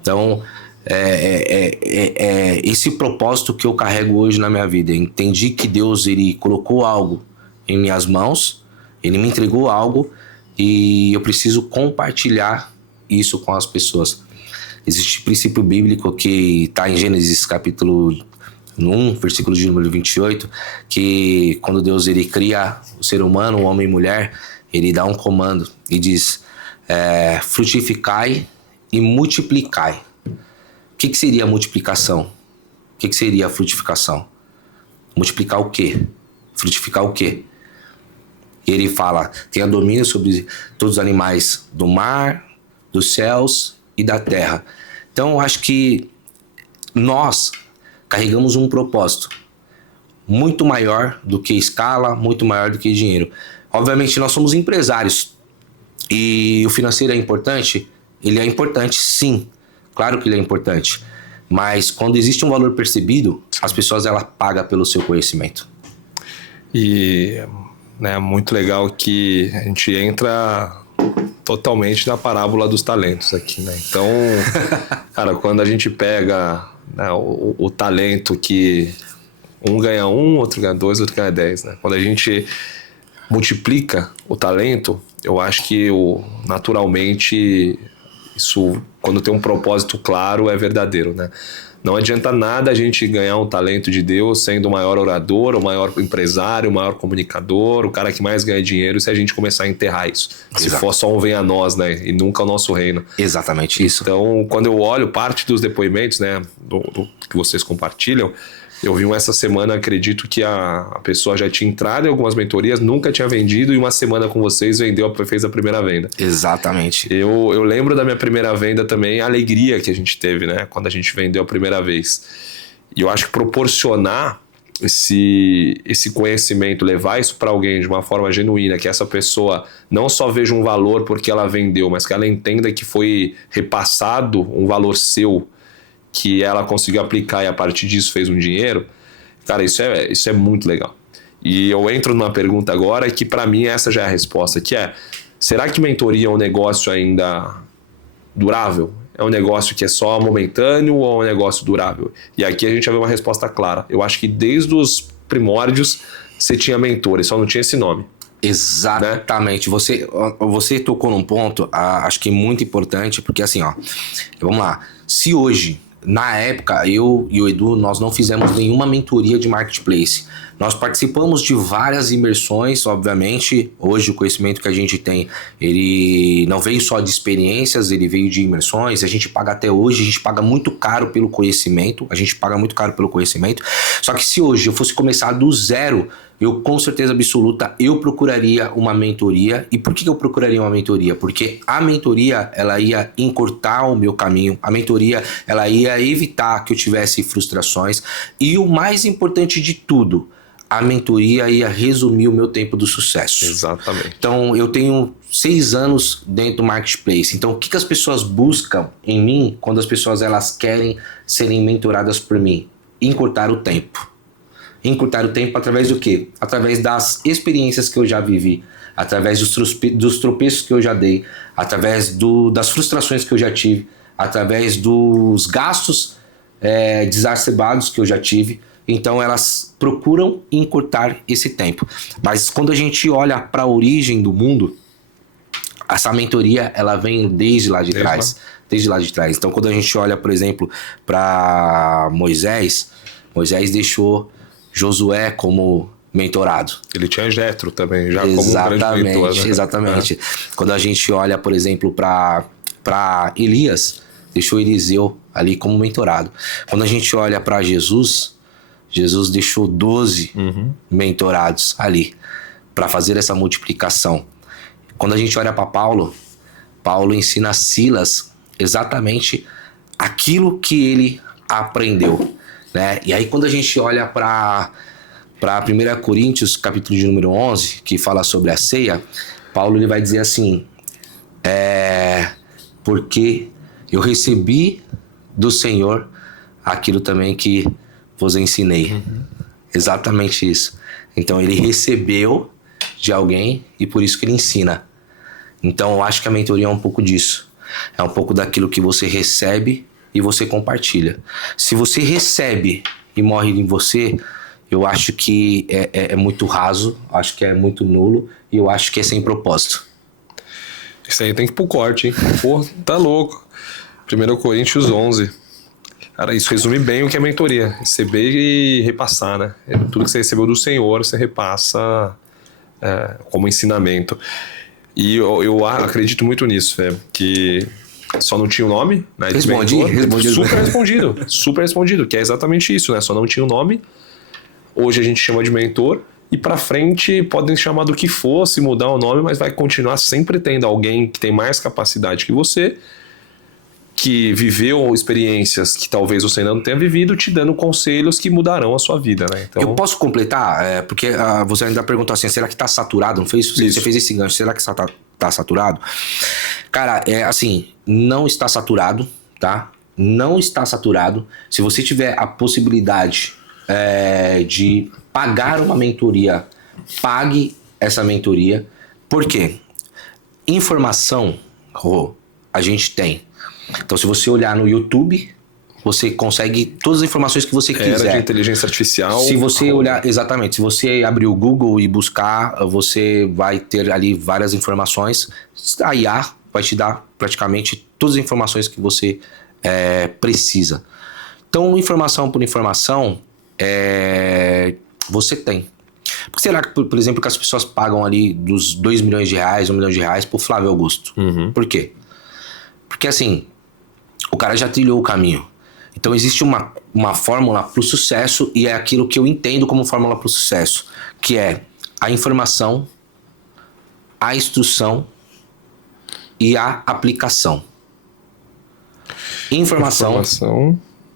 Então esse propósito que eu carrego hoje na minha vida. Entendi que Deus ele colocou algo em minhas mãos, ele me entregou algo, e eu preciso compartilhar isso com as pessoas. Existe um princípio bíblico que está em Gênesis capítulo 1, versículo de número 28, que quando Deus ele cria o ser humano, o homem e mulher, ele dá um comando e diz, frutificai e multiplicai. O que seria a multiplicação? O que seria a frutificação? Multiplicar o quê? Frutificar o quê? E ele fala, tenha domínio sobre todos os animais do mar, dos céus e da terra. Então eu acho que nós carregamos um propósito muito maior do que escala, muito maior do que dinheiro. Obviamente nós somos empresários e o financeiro é importante? Ele é importante, sim. Claro que ele é importante. Mas quando existe um valor percebido, as pessoas elas pagam pelo seu conhecimento. E é muito legal que a gente entra totalmente na parábola dos talentos aqui, né? Então, cara, quando a gente pega, né, o talento que um ganha 1, outro ganha 2, outro ganha 10, né? Quando a gente multiplica o talento, eu acho que naturalmente isso, quando tem um propósito claro, é verdadeiro, né? Não adianta nada a gente ganhar um talento de Deus sendo o maior orador, o maior empresário, o maior comunicador, o cara que mais ganha dinheiro, se a gente começar a enterrar isso. Exato. Se for só um venha a nós, né? E nunca o nosso reino. Exatamente isso. Então, quando eu olho parte dos depoimentos, né, do que vocês compartilham, eu vi essa semana, acredito que a pessoa já tinha entrado em algumas mentorias, nunca tinha vendido, e uma semana com vocês fez a primeira venda. Exatamente. Eu lembro da minha primeira venda também, a alegria que a gente teve, né? Quando a gente vendeu a primeira vez. E eu acho que proporcionar esse conhecimento, levar isso para alguém de uma forma genuína, que essa pessoa não só veja um valor porque ela vendeu, mas que ela entenda que foi repassado um valor seu, que ela conseguiu aplicar e a partir disso fez um dinheiro, cara, isso é muito legal. E eu entro numa pergunta agora que para mim essa já é a resposta, que é, será que mentoria é um negócio ainda durável? É um negócio que é só momentâneo ou é um negócio durável? E aqui a gente já vê uma resposta clara. Eu acho que desde os primórdios você tinha mentores, só não tinha esse nome. Exatamente. Né? Você tocou num ponto, acho que muito importante, porque assim, ó, vamos lá, se hoje... Na época, eu e o Edu, nós não fizemos nenhuma mentoria de marketplace. Nós participamos de várias imersões, obviamente. Hoje o conhecimento que a gente tem, ele não veio só de experiências, ele veio de imersões. A gente paga até hoje, a gente paga muito caro pelo conhecimento. Só que se hoje eu fosse começar do zero, eu com certeza absoluta, eu procuraria uma mentoria. E por que eu procuraria uma mentoria? Porque a mentoria, ela ia encurtar o meu caminho. A mentoria, ela ia evitar que eu tivesse frustrações. E o mais importante de tudo, a mentoria ia resumir o meu tempo do sucesso. Exatamente. Então, eu tenho 6 anos dentro do marketplace. Então, o que as pessoas buscam em mim quando as pessoas elas querem serem mentoradas por mim? Encurtar o tempo. Encurtar o tempo através do quê? Através das experiências que eu já vivi, através dos tropeços que eu já dei, através das frustrações que eu já tive, através dos gastos exacerbados que eu já tive. Então elas procuram encurtar esse tempo. Mas quando a gente olha para a origem do mundo, essa mentoria ela vem desde lá de trás. Desde lá de trás. Então quando a gente olha, por exemplo, para Moisés deixou Josué como mentorado. Ele tinha Jétro também, já como um grande mentor. Né? Exatamente. Quando a gente olha, por exemplo, para Elias, deixou Eliseu ali como mentorado. Quando a gente olha para Jesus deixou 12 mentorados ali para fazer essa multiplicação. Quando a gente olha para Paulo ensina a Silas exatamente aquilo que ele aprendeu. Né? E aí quando a gente olha para 1 Coríntios, capítulo de número 11, que fala sobre a ceia, Paulo ele vai dizer assim, porque eu recebi do Senhor aquilo também que vos ensinei. Exatamente isso. Então ele recebeu de alguém e por isso que ele ensina. Então eu acho que a mentoria é um pouco disso. É um pouco daquilo que você recebe e você compartilha. Se você recebe e morre em você, eu acho que é muito raso, acho que é muito nulo e eu acho que é sem propósito. Isso aí tem que ir pro corte, hein? Pô, tá louco. 1 Coríntios 11. Cara, isso resume bem o que é mentoria. Receber e repassar, né? Tudo que você recebeu do Senhor, você repassa como ensinamento. E eu acredito muito nisso, que só não tinha o nome, né? Respondi. Super respondido, que é exatamente isso, né? Só não tinha o nome. Hoje a gente chama de mentor. E pra frente podem chamar do que for, se mudar o nome, mas vai continuar sempre tendo alguém que tem mais capacidade que você, que viveu experiências que talvez você ainda não tenha vivido, te dando conselhos que mudarão a sua vida, né? Então... Eu posso completar? Porque você ainda perguntou assim, será que tá saturado? Não fez? Você fez esse gancho, será que tá saturado? Cara, assim, não está saturado, tá? Não está saturado. Se você tiver a possibilidade de pagar uma mentoria, pague essa mentoria. Por quê? Informação, a gente tem. Então, se você olhar no YouTube, você consegue todas as informações que você quiser. Era de inteligência artificial. Se você olhar, exatamente, se você abrir o Google e buscar, você vai ter ali várias informações. A IA vai te dar praticamente todas as informações que você precisa. Então, informação por informação, você tem. Por que será que, por exemplo, que as pessoas pagam ali dos 2 milhões de reais, 1 milhão de reais pro Flávio Augusto? Por quê? Porque assim, o cara já trilhou o caminho. Então existe uma fórmula para o sucesso, e é aquilo que eu entendo como fórmula para o sucesso, que é a informação, a instrução e a aplicação. Informação,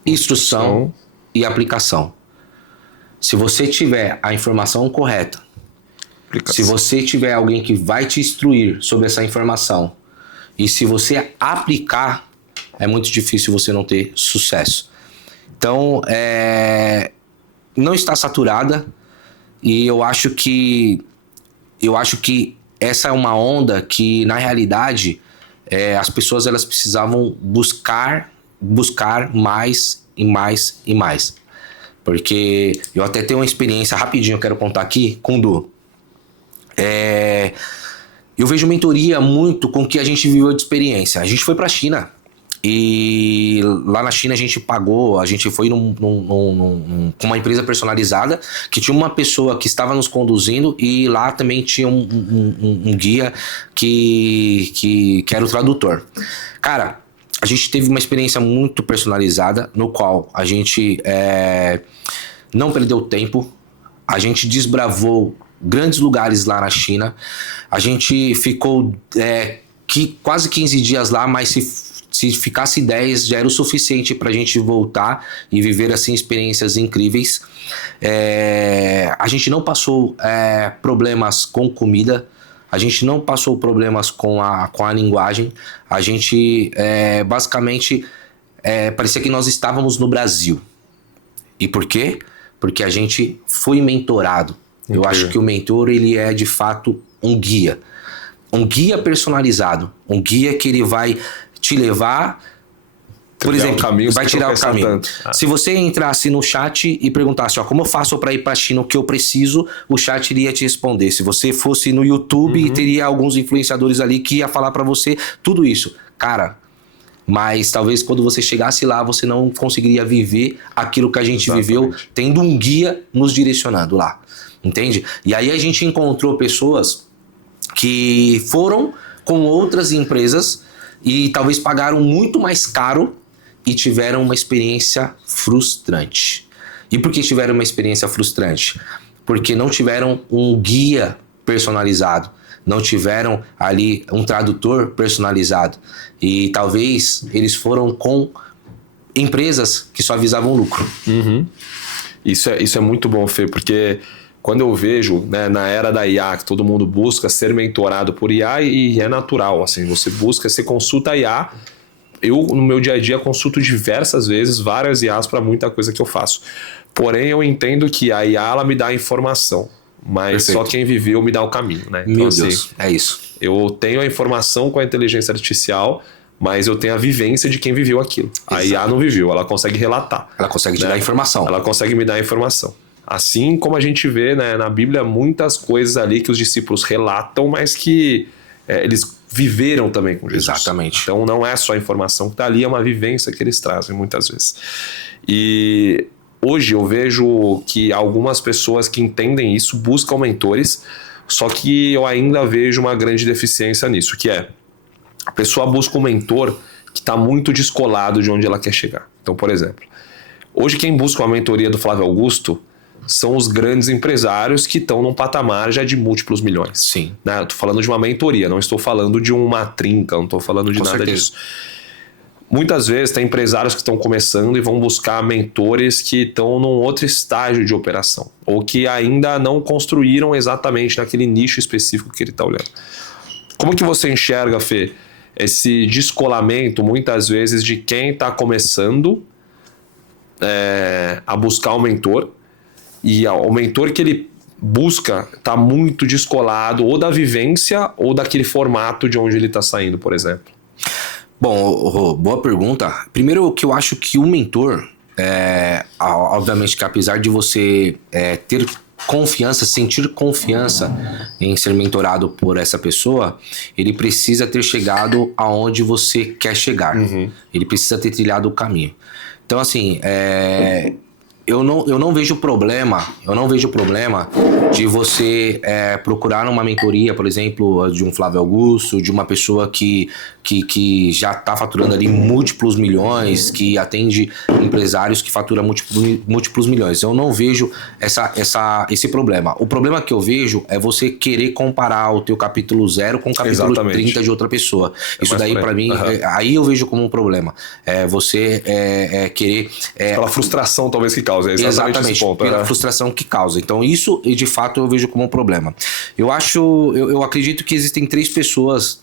instrução e aplicação. Se você tiver a informação correta, se você tiver alguém que vai te instruir sobre essa informação, e se você aplicar, é muito difícil você não ter sucesso. Então, não está saturada, e eu acho que essa é uma onda que, na realidade, as pessoas elas precisavam buscar mais e mais e mais. Porque eu até tenho uma experiência rapidinho, eu quero contar aqui com o Du. Eu vejo mentoria muito com o que a gente viveu de experiência. A gente foi para a China, e lá na China a gente foi com uma empresa personalizada, que tinha uma pessoa que estava nos conduzindo, e lá também tinha um guia que era o tradutor. Cara, a gente teve uma experiência muito personalizada, no qual a gente não perdeu tempo, a gente desbravou grandes lugares lá na China, a gente ficou quase 15 dias lá, mas se ficasse 10 já era o suficiente para a gente voltar e viver assim experiências incríveis. A gente não passou problemas com comida, a gente não passou problemas com a linguagem, a gente basicamente parecia que nós estávamos no Brasil. E por quê? Porque a gente foi mentorado. Eu acho que o mentor, ele é de fato um guia personalizado, um guia que ele vai te levar, por exemplo, vai tirar o caminho. Se você entrasse no chat e perguntasse, como eu faço para ir para a China, o que eu preciso, o chat iria te responder. Se você fosse no YouTube, teria alguns influenciadores ali que ia falar para você tudo isso. Cara, mas talvez quando você chegasse lá, você não conseguiria viver aquilo que a gente viveu, tendo um guia nos direcionando lá. Entende? E aí a gente encontrou pessoas que foram com outras empresas e talvez pagaram muito mais caro e tiveram uma experiência frustrante. E por que tiveram uma experiência frustrante? Porque não tiveram um guia personalizado, não tiveram ali um tradutor personalizado, e talvez eles foram com empresas que só visavam lucro. Isso é muito bom, Fê, porque quando eu vejo, né, na era da IA, que todo mundo busca ser mentorado por IA, e é natural, assim, você consulta a IA. Eu, no meu dia a dia, consulto diversas vezes várias IAs para muita coisa que eu faço. Porém, eu entendo que a IA, ela me dá a informação, mas só quem viveu me dá o caminho, né? Então, Meu Deus, é isso. Eu tenho a informação com a inteligência artificial, mas eu tenho a vivência de quem viveu aquilo. Exato. A IA não viveu, ela consegue relatar. Ela consegue te dar informação. Ela consegue me dar a informação. Assim como a gente vê, né, na Bíblia, muitas coisas ali que os discípulos relatam, mas que eles viveram também com Jesus. Exatamente. Então não é só a informação que está ali, é uma vivência que eles trazem muitas vezes. E hoje eu vejo que algumas pessoas que entendem isso buscam mentores, só que eu ainda vejo uma grande deficiência nisso, que é a pessoa busca um mentor que está muito descolado de onde ela quer chegar. Então, por exemplo, hoje quem busca uma mentoria do Flávio Augusto são os grandes empresários que estão num patamar já de múltiplos milhões. Sim. Né? Eu tô falando de uma mentoria, não estou falando de uma trinca, não estou falando de Com nada certeza. disso. Muitas vezes tem empresários que estão começando e vão buscar mentores que estão num outro estágio de operação, ou que ainda não construíram exatamente naquele nicho específico que ele está olhando. Como que você enxerga, Fê, esse descolamento, muitas vezes, de quem está começando a buscar um mentor, e o mentor que ele busca está muito descolado ou da vivência ou daquele formato de onde ele está saindo, por exemplo? Bom, Rô, boa pergunta. Primeiro, que eu acho que o mentor, obviamente que apesar de você ter confiança, sentir confiança em ser mentorado por essa pessoa, ele precisa ter chegado aonde você quer chegar. Ele precisa ter trilhado o caminho. Então, assim, eu não vejo problema de você procurar uma mentoria, por exemplo, de um Flávio Augusto, de uma pessoa que já está faturando ali múltiplos milhões, que atende empresários que faturam múltiplos milhões. Eu não vejo esse problema. O problema que eu vejo é você querer comparar o teu capítulo 0 com o capítulo 30 de outra pessoa. Isso daí, para mim, aí eu vejo como um problema. Você querer... Aquela frustração, talvez, que causa. Exatamente esse ponto. Pela frustração que causa. Então, isso, de fato, eu vejo como um problema. Eu acredito que existem 3 pessoas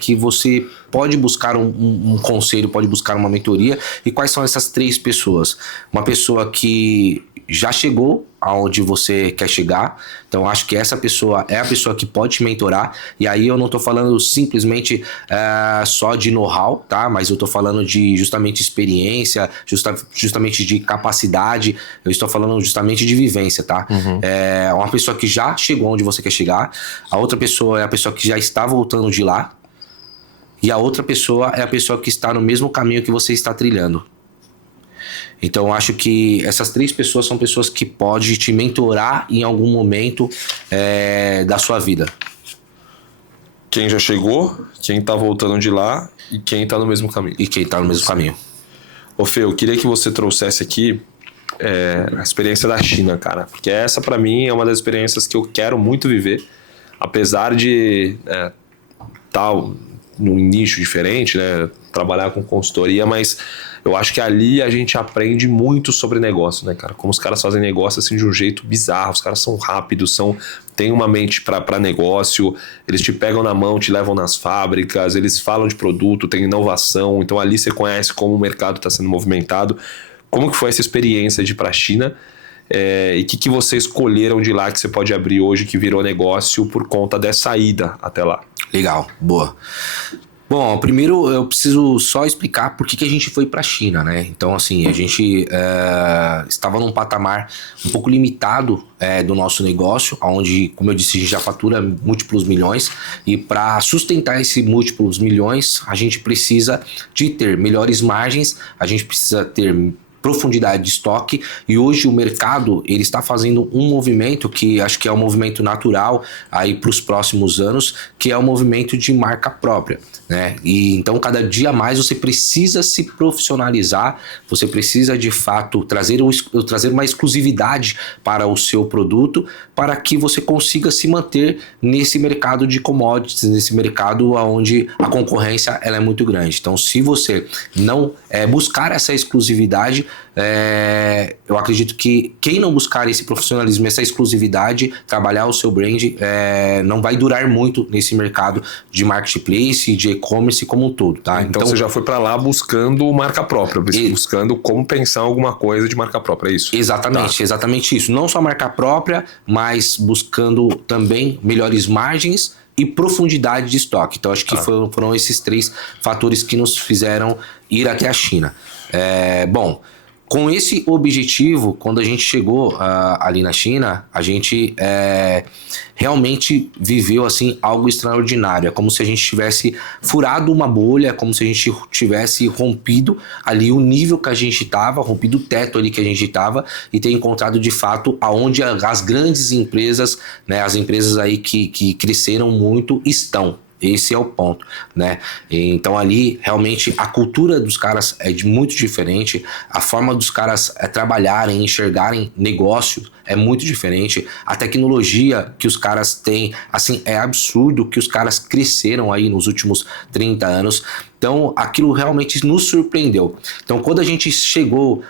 que você pode buscar um conselho, pode buscar uma mentoria. E quais são essas 3 pessoas? Uma pessoa que já chegou aonde você quer chegar. Então, acho que essa pessoa é a pessoa que pode te mentorar. E aí eu não estou falando simplesmente só de know-how, tá? Mas eu estou falando de justamente experiência, justamente de capacidade. Eu estou falando justamente de vivência, tá? É uma pessoa que já chegou onde você quer chegar. A outra pessoa é a pessoa que já está voltando de lá. E a outra pessoa é a pessoa que está no mesmo caminho que você está trilhando. Então, eu acho que essas 3 pessoas são pessoas que podem te mentorar em algum momento da sua vida. Quem já chegou, quem tá voltando de lá e quem tá no mesmo caminho. Ô, Fê, eu queria que você trouxesse aqui a experiência da China, cara. Porque essa, pra mim, é uma das experiências que eu quero muito viver. Apesar de num nicho diferente, né? Trabalhar com consultoria, mas eu acho que ali a gente aprende muito sobre negócio, né, cara? Como os caras fazem negócio assim de um jeito bizarro, os caras são rápidos, têm uma mente para negócio, eles te pegam na mão, te levam nas fábricas, eles falam de produto, tem inovação, então ali você conhece como o mercado está sendo movimentado. Como que foi essa experiência de ir para a China? E o que vocês escolheram de lá que você pode abrir hoje que virou negócio por conta dessa ida até lá? Legal, boa. Bom, primeiro eu preciso só explicar por que a gente foi para a China, né? Então, assim, a gente estava num patamar um pouco limitado do nosso negócio, onde, como eu disse, a gente já fatura múltiplos milhões, e para sustentar esses múltiplos milhões, a gente precisa de ter melhores margens, a gente precisa ter profundidade de estoque, e hoje o mercado ele está fazendo um movimento que acho que é um movimento natural aí para os próximos anos, que é o movimento de marca própria, né? E então cada dia mais você precisa se profissionalizar, você precisa de fato trazer uma exclusividade para o seu produto, para que você consiga se manter nesse mercado de commodities, nesse mercado onde a concorrência ela é muito grande. Então, se você não buscar essa exclusividade, eu acredito que quem não buscar esse profissionalismo, essa exclusividade, trabalhar o seu brand, não vai durar muito nesse mercado de marketplace, de e-commerce como um todo, tá? Então você já foi para lá buscando marca própria, buscando como pensar alguma coisa de marca própria, é isso? Exatamente, exatamente isso. Não só marca própria, mas buscando também melhores margens e profundidade de estoque. Então acho que foram esses 3 fatores que nos fizeram ir até a China. Bom, Com esse objetivo, quando a gente chegou ali na China, a gente realmente viveu assim algo extraordinário. É como se a gente tivesse furado uma bolha, é como se a gente tivesse rompido ali o nível que a gente estava, rompido o teto ali que a gente estava e ter encontrado de fato aonde as grandes empresas, né, as empresas aí que cresceram muito estão. Esse é o ponto, né? Então ali realmente a cultura dos caras é muito diferente, a forma dos caras trabalharem, enxergarem negócio é muito diferente, a tecnologia que os caras têm, assim, é absurdo que os caras cresceram aí nos últimos 30 anos. Então aquilo realmente nos surpreendeu. Então quando a gente chegou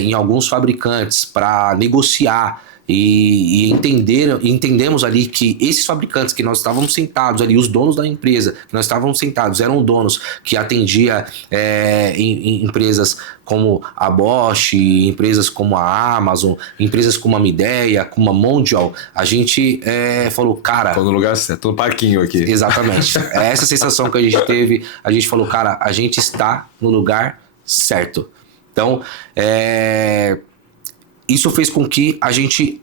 em alguns fabricantes para negociar e entendemos ali que esses fabricantes que nós estávamos sentados ali, os donos da empresa, que nós estávamos sentados, eram donos que atendia em empresas como a Bosch, empresas como a Amazon, empresas como a Midea, como a Mondial, a gente falou, cara... Tô no lugar certo, tô no parquinho aqui. Exatamente. É essa sensação que a gente teve, a gente falou, cara, a gente está no lugar certo. Então, isso fez com que a gente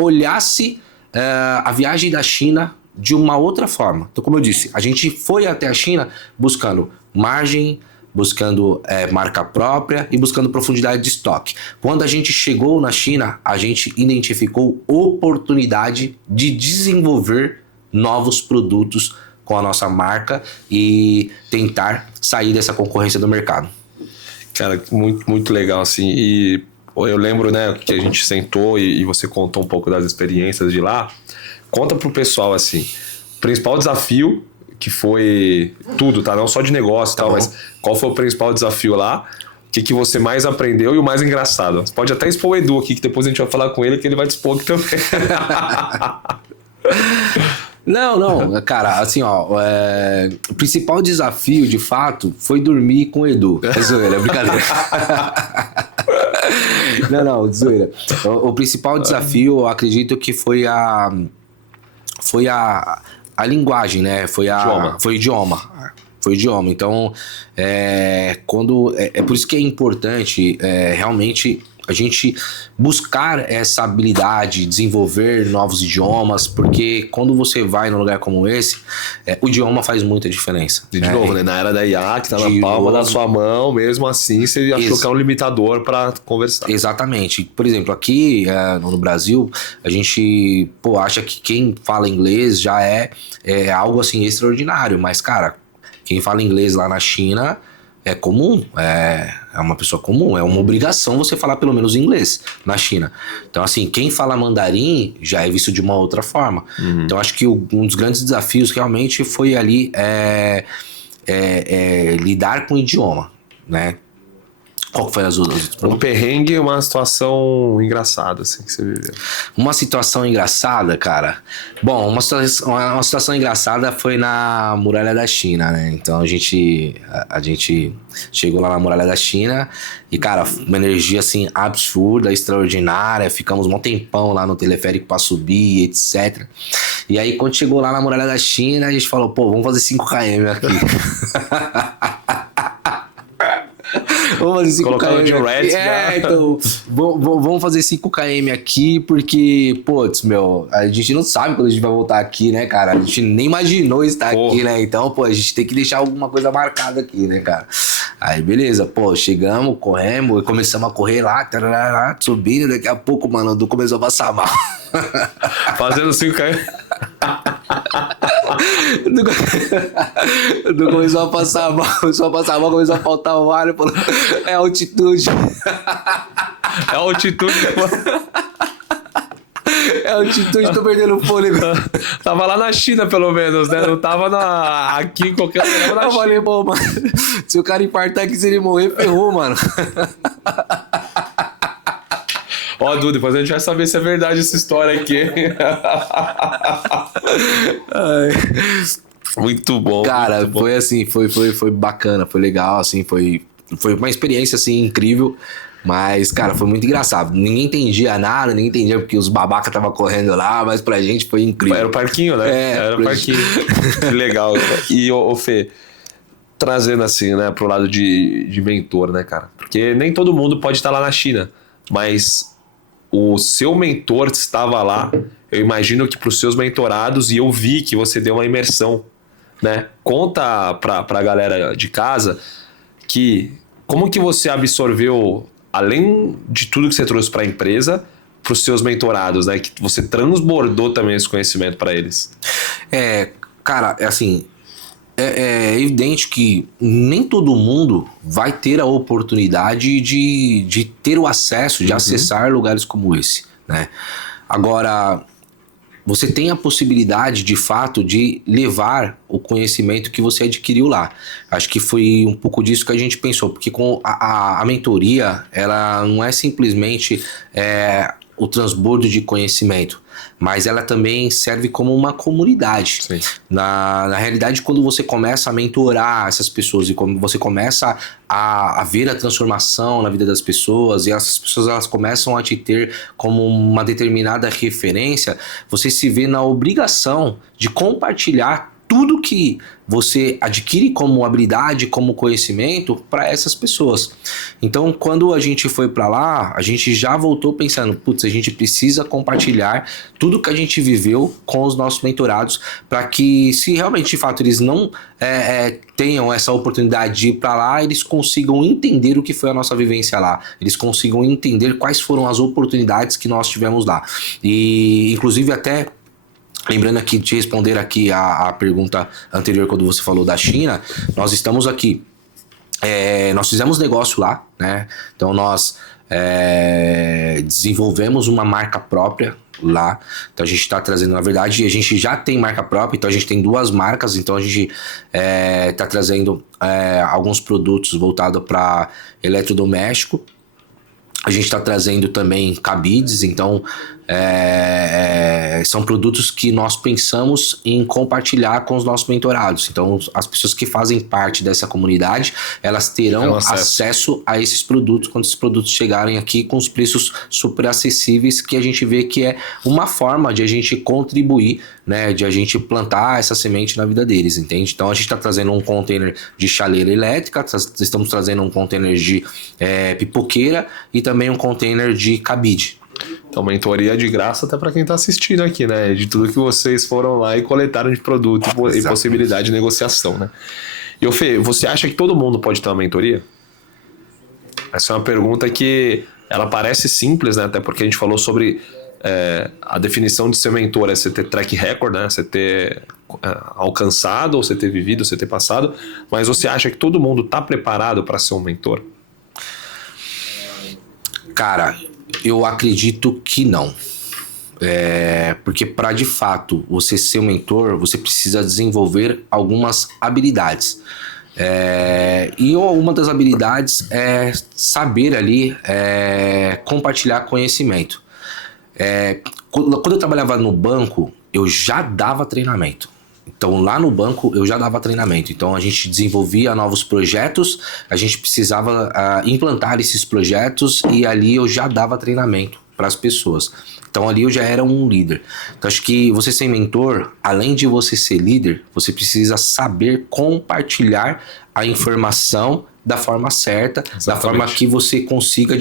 olhasse a viagem da China de uma outra forma. Então, como eu disse, a gente foi até a China buscando margem, buscando marca própria e buscando profundidade de estoque. Quando a gente chegou na China, a gente identificou oportunidade de desenvolver novos produtos com a nossa marca e tentar sair dessa concorrência do mercado. Cara, muito, muito legal, assim, e eu lembro, né, que a gente sentou e você contou um pouco das experiências de lá. Conta pro pessoal, assim, o principal desafio, que foi tudo, tá? Não só de negócio e tal, mas qual foi o principal desafio lá? O que você mais aprendeu e o mais engraçado? Você pode até expor o Edu aqui, que depois a gente vai falar com ele, que ele vai te expor aqui também. Não, cara, assim, ó, o principal desafio, de fato, foi dormir com o Edu. É zoeira, é brincadeira. Não, zoeira. O principal desafio, eu acredito que foi a linguagem, né? Foi o idioma. Então, é por isso que é importante realmente a gente buscar essa habilidade, desenvolver novos idiomas, porque quando você vai num lugar como esse, o idioma faz muita diferença. E de novo, né? Na era da IA, que tá na palma da sua mão, mesmo assim, você achou que é um limitador para conversar. Exatamente. Por exemplo, aqui no Brasil, a gente acha que quem fala inglês já é algo assim extraordinário, mas, cara, quem fala inglês lá na China é comum, é uma pessoa comum, é uma obrigação você falar pelo menos inglês na China. Então, assim, quem fala mandarim já é visto de uma outra forma. Então, acho que um dos grandes desafios realmente foi ali lidar com o idioma, né? Qual foi as outras? Um perrengue e uma situação engraçada, assim, que você viveu. Uma situação engraçada, cara. Bom, uma situação engraçada foi na Muralha da China, né? Então a gente chegou lá na Muralha da China e, cara, uma energia assim absurda, extraordinária. Ficamos um tempão lá no teleférico pra subir, etc. E aí, quando chegou lá na Muralha da China, a gente falou, vamos fazer 5 km aqui. Vamos fazer 5 km de red, então, vamos fazer 5 km aqui, porque, a gente não sabe quando a gente vai voltar aqui, né, cara? A gente nem imaginou estar aqui, né? Então, a gente tem que deixar alguma coisa marcada aqui, né, cara? Aí, beleza, chegamos, corremos, começamos a correr lá, subindo, daqui a pouco, mano, o Du começou a passar mal. Fazendo 5 km. O Du começou a passar mal, começou a faltar o ar, falou, é altitude. É altitude. É altitude, tô perdendo o fôlego. Tava lá na China, pelo menos, né? Não tava aqui em qualquer lugar. Eu falei, mano, se o cara infartar aqui, se ele morrer, ferrou, mano. Ó, Du, depois a gente vai saber se é verdade essa história aqui. Muito bom. Cara, muito bom. Foi assim, foi bacana, foi legal, assim, foi uma experiência, assim, incrível. Mas, cara, foi muito engraçado. Ninguém entendia nada, ninguém entendia porque os babaca estavam correndo lá, mas pra gente foi incrível. Era o parquinho, né? Era o parquinho. Que legal. E, ô Fê, trazendo assim, né, pro lado de mentor, né, cara? Porque nem todo mundo pode estar lá na China, mas o seu mentor estava lá, eu imagino que para os seus mentorados, e eu vi que você deu uma imersão, né? Conta pra galera de casa que como que você absorveu, além de tudo que você trouxe para a empresa, para os seus mentorados, né? Que você transbordou também esse conhecimento para eles. Cara, é assim, é evidente que nem todo mundo vai ter a oportunidade de ter o acesso, de acessar lugares como esse, né? Agora, você tem a possibilidade, de fato, de levar o conhecimento que você adquiriu lá. Acho que foi um pouco disso que a gente pensou, porque com a mentoria, ela não é simplesmente o transbordo de conhecimento, mas ela também serve como uma comunidade. Sim. Na realidade, quando você começa a mentorar essas pessoas e quando você começa a ver a transformação na vida das pessoas e essas pessoas elas começam a te ter como uma determinada referência, você se vê na obrigação de compartilhar tudo que você adquire como habilidade, como conhecimento para essas pessoas. Então, quando a gente foi para lá, a gente já voltou pensando, putz, a gente precisa compartilhar tudo que a gente viveu com os nossos mentorados para que, se realmente, de fato, eles não tenham essa oportunidade de ir para lá, eles consigam entender o que foi a nossa vivência lá. Eles consigam entender quais foram as oportunidades que nós tivemos lá. E, inclusive, até lembrando aqui de responder aqui a pergunta anterior quando você falou da China, nós estamos aqui, nós fizemos negócio lá, né? Então nós desenvolvemos uma marca própria lá, então a gente está trazendo, na verdade a gente já tem marca própria, então a gente tem 2 marcas, então a gente está trazendo alguns produtos voltados para eletrodoméstico. A gente está trazendo também cabides, então são produtos que nós pensamos em compartilhar com os nossos mentorados. Então, as pessoas que fazem parte dessa comunidade, elas terão acesso a esses produtos quando esses produtos chegarem aqui com os preços super acessíveis, que a gente vê que é uma forma de a gente contribuir, né, de a gente plantar essa semente na vida deles, entende? Então, a gente está trazendo um container de chaleira elétrica, estamos trazendo um container de pipoqueira e também um container de cabide. Então, mentoria de graça até para quem está assistindo aqui, né? De tudo que vocês foram lá e coletaram de produto e possibilidade de negociação, né? E, ô Fê, você acha que todo mundo pode ter uma mentoria? Essa é uma pergunta que ela parece simples, né? Até porque a gente falou sobre a definição de ser mentor, é você ter track record, né? Você ter alcançado, ou você ter vivido, ou você ter passado. Mas você acha que todo mundo está preparado para ser um mentor? Cara, eu acredito que não. Porque para de fato você ser um mentor, você precisa desenvolver algumas habilidades. E uma das habilidades é saber ali compartilhar conhecimento. Quando eu trabalhava no banco, eu já dava treinamento. Então, lá no banco, eu já dava treinamento. Então, a gente desenvolvia novos projetos, a gente precisava implantar esses projetos e ali eu já dava treinamento para as pessoas. Então, ali eu já era um líder. Então, acho que você ser mentor, além de você ser líder, você precisa saber compartilhar a informação da forma certa, da forma que você consiga,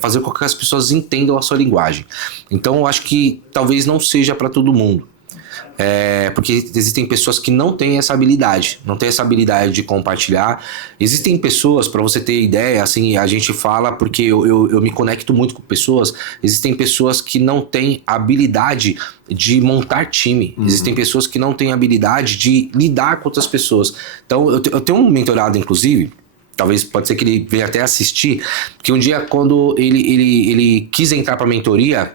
fazer com que as pessoas entendam a sua linguagem. Então, eu acho que talvez não seja para todo mundo. Porque existem pessoas que não têm essa habilidade, de compartilhar. Existem pessoas, para você ter ideia, assim, a gente fala porque eu me conecto muito com pessoas. Existem pessoas que não têm habilidade de montar time. Existem pessoas que não têm habilidade de lidar com outras pessoas. Então, eu tenho um mentorado, inclusive, talvez pode ser que ele venha até assistir, que um dia, quando ele quis entrar para a mentoria,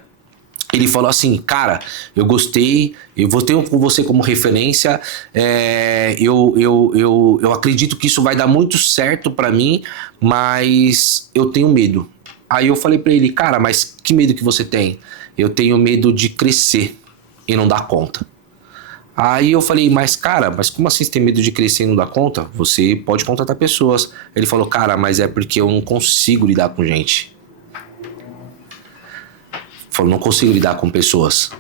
ele falou assim: cara, eu gostei, eu vou ter com você como referência, eu acredito que isso vai dar muito certo pra mim, mas eu tenho medo. Aí eu falei pra ele: cara, mas que medo que você tem? Eu tenho medo de crescer e não dar conta. Aí eu falei: mas como assim você tem medo de crescer e não dar conta? Você pode contratar pessoas. Ele falou: cara, mas é porque eu não consigo lidar com gente. Falou: não consigo lidar com pessoas.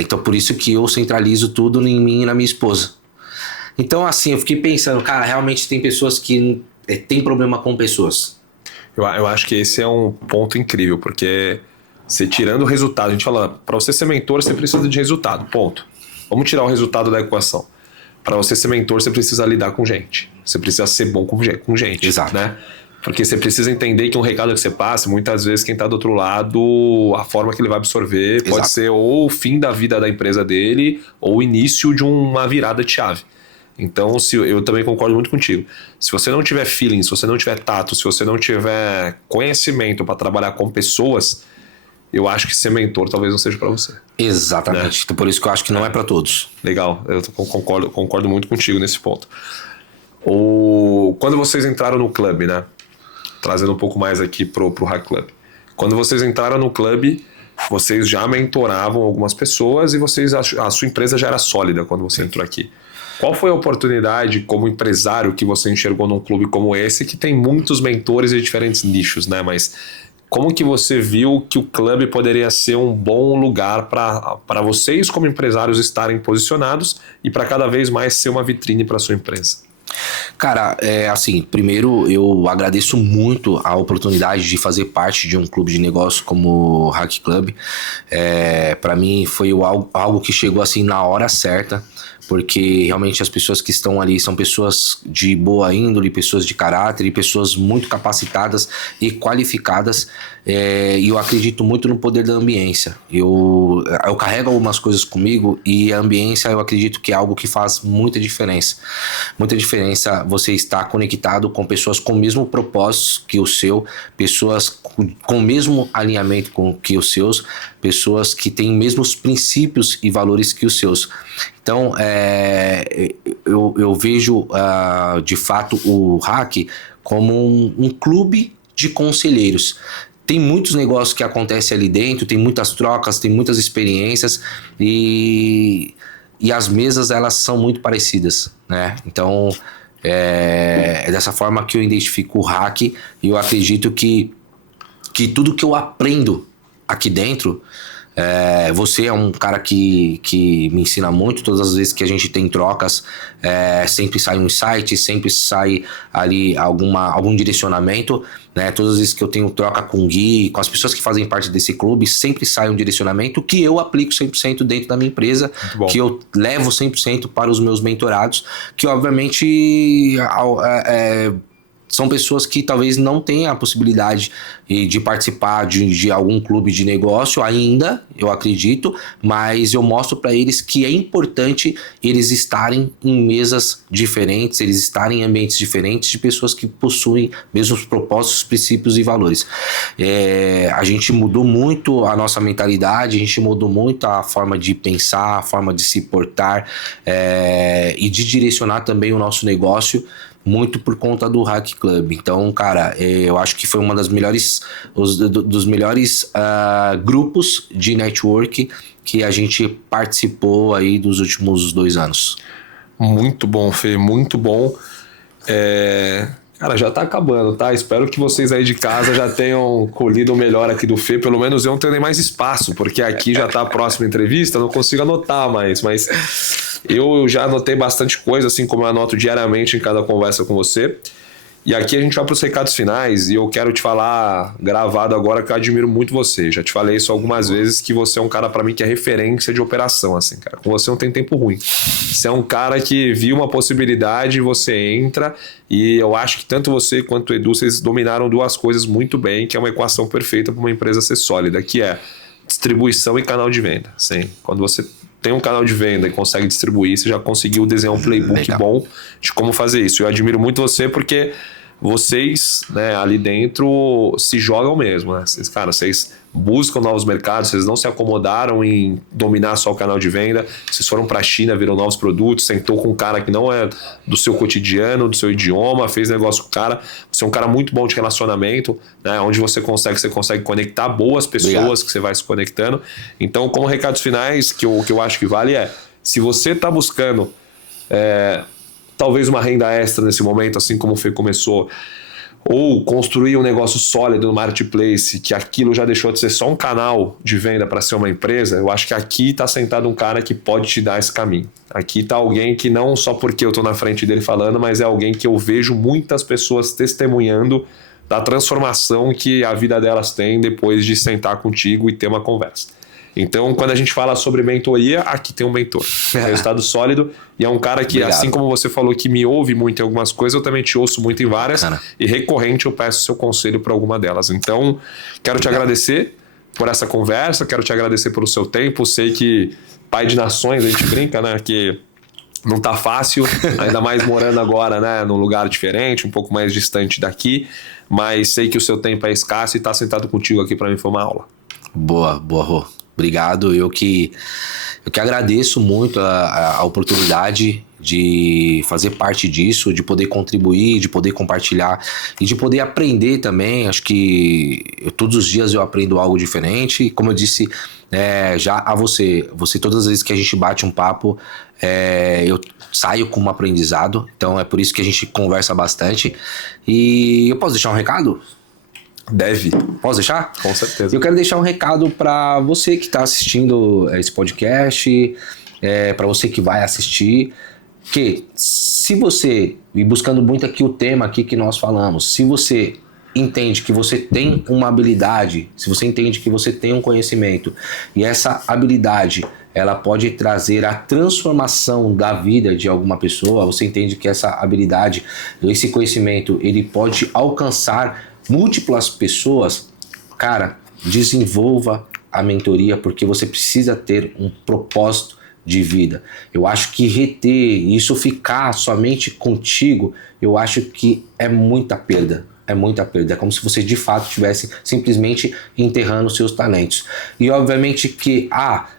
Então por isso que eu centralizo tudo em mim e na minha esposa. Então assim, eu fiquei pensando, cara, realmente tem pessoas que têm problema com pessoas. Eu acho que esse é um ponto incrível, porque você tirando o resultado, a gente fala, para você ser mentor, você precisa de resultado, ponto. Vamos tirar o resultado da equação. Para você ser mentor, você precisa lidar com gente. Você precisa ser bom com gente. Exato. Né? Porque você precisa entender que um recado que você passa, muitas vezes quem está do outro lado, a forma que ele vai absorver Exato. pode ser ou o fim da vida da empresa dele, ou o início de uma virada de chave. Então, eu também concordo muito contigo. Se você não tiver feeling, se você não tiver tato, se você não tiver conhecimento para trabalhar com pessoas, eu acho que ser mentor talvez não seja para você. Exatamente. Né? Então, por isso que eu acho que não é para todos. Legal, eu concordo muito contigo nesse ponto. Quando vocês entraram no clube, né? Trazendo um pouco mais aqui pro Hack Club. Quando vocês entraram no clube, vocês já mentoravam algumas pessoas e a sua empresa já era sólida quando você entrou aqui. Qual foi a oportunidade como empresário que você enxergou num clube como esse, que tem muitos mentores de diferentes nichos, né? Mas como que você viu que o clube poderia ser um bom lugar para vocês como empresários estarem posicionados e para cada vez mais ser uma vitrine para a sua empresa? Cara, assim, primeiro eu agradeço muito a oportunidade de fazer parte de um clube de negócio como o Hack Club. Para mim foi algo que chegou assim na hora certa, porque realmente as pessoas que estão ali são pessoas de boa índole, pessoas de caráter e pessoas muito capacitadas e qualificadas, e eu acredito muito no poder da ambiência. Eu carrego algumas coisas comigo e a ambiência eu acredito que é algo que faz muita diferença. Muita diferença você estar conectado com pessoas com o mesmo propósito que o seu, pessoas com o mesmo alinhamento que os seus, pessoas que têm os mesmos princípios e valores que os seus. Então, eu vejo de fato o Hack como um clube de conselheiros. Tem muitos negócios que acontecem ali dentro, tem muitas trocas, tem muitas experiências e as mesas elas são muito parecidas, né? Então, é dessa forma que eu identifico o Hack e eu acredito que tudo que eu aprendo aqui dentro, você é um cara que me ensina muito. Todas as vezes que a gente tem trocas, sempre sai um insight, sempre sai ali algum direcionamento, né? Todas as vezes que eu tenho troca com o Gui, com as pessoas que fazem parte desse clube, sempre sai um direcionamento que eu aplico 100% dentro da minha empresa, que eu levo 100% para os meus mentorados, que obviamente são pessoas que talvez não tenham a possibilidade de participar de algum clube de negócio ainda, eu acredito, mas eu mostro para eles que é importante eles estarem em mesas diferentes, eles estarem em ambientes diferentes de pessoas que possuem mesmos propósitos, princípios e valores. A gente mudou muito a nossa mentalidade, a gente mudou muito a forma de pensar, a forma de se portar, e de direcionar também o nosso negócio, muito por conta do Hack Club. Então, cara, eu acho que foi uma das melhores, dos melhores grupos de network que a gente participou aí dos últimos 2 anos. Muito bom, Fê, muito bom. Cara, já tá acabando, tá? Espero que vocês aí de casa já tenham colhido o melhor aqui do Fê. Pelo menos eu não tenho nem mais espaço, porque aqui já tá a próxima entrevista, não consigo anotar mais, mas eu já anotei bastante coisa, assim como eu anoto diariamente em cada conversa com você. E aqui a gente vai para os recados finais e eu quero te falar, gravado agora, que eu admiro muito você. Já te falei isso algumas vezes, que você é um cara para mim que é referência de operação, assim, cara. Com você não tem tempo ruim. Você é um cara que viu uma possibilidade, você entra, e eu acho que tanto você quanto o Edu, vocês dominaram 2 coisas muito bem, que é uma equação perfeita para uma empresa ser sólida, que é distribuição e canal de venda. Sim, quando você tem um canal de venda e consegue distribuir, você já conseguiu desenhar um playbook bom de como fazer isso. Eu admiro muito você porque vocês, né, ali dentro se jogam mesmo, né? Vocês buscam novos mercados, vocês não se acomodaram em dominar só o canal de venda, vocês foram para a China, viram novos produtos, sentou com um cara que não é do seu cotidiano, do seu idioma, fez negócio com o cara. Você é um cara muito bom de relacionamento, né? Onde você consegue conectar boas pessoas. Obrigado. Que você vai se conectando. Então, como recados finais, que eu acho que vale se você está buscando talvez uma renda extra nesse momento, assim como o Fê começou, ou construir um negócio sólido no marketplace, que aquilo já deixou de ser só um canal de venda para ser uma empresa, eu acho que aqui está sentado um cara que pode te dar esse caminho. Aqui está alguém que não só porque eu estou na frente dele falando, mas é alguém que eu vejo muitas pessoas testemunhando da transformação que a vida delas tem depois de sentar contigo e ter uma conversa. Então, quando a gente fala sobre mentoria, aqui tem um mentor. Resultado sólido. E é um cara que, Obrigado. assim como você falou que me ouve muito em algumas coisas, eu também te ouço muito em várias. Bacana. E recorrente eu peço seu conselho para alguma delas. Então, quero te agradecer por essa conversa, quero te agradecer pelo seu tempo. Sei que pai de nações, a gente brinca, né? Que não tá fácil, ainda mais morando agora, né, num lugar diferente, um pouco mais distante daqui. Mas sei que o seu tempo é escasso e estar sentado contigo aqui para mim foi uma aula. Boa, Rô. Obrigado. Eu que agradeço muito a oportunidade de fazer parte disso, de poder contribuir, de poder compartilhar e de poder aprender também. Acho que todos os dias eu aprendo algo diferente. E como eu disse já a você todas as vezes que a gente bate um papo, eu saio com um aprendizado. Então é por isso que a gente conversa bastante. E eu posso deixar um recado? Deve. Posso deixar? Com certeza. Eu quero deixar um recado para você que está assistindo esse podcast, para você que vai assistir, que se você, e buscando muito aqui o tema aqui que nós falamos, se você entende que você tem uma habilidade, se você entende que você tem um conhecimento e essa habilidade ela pode trazer a transformação da vida de alguma pessoa, você entende que essa habilidade, esse conhecimento, ele pode alcançar múltiplas pessoas, cara, desenvolva a mentoria porque você precisa ter um propósito de vida. Eu acho que reter isso ficar somente contigo, eu acho que é muita perda. É muita perda. É como se você de fato estivesse simplesmente enterrando seus talentos. E obviamente que,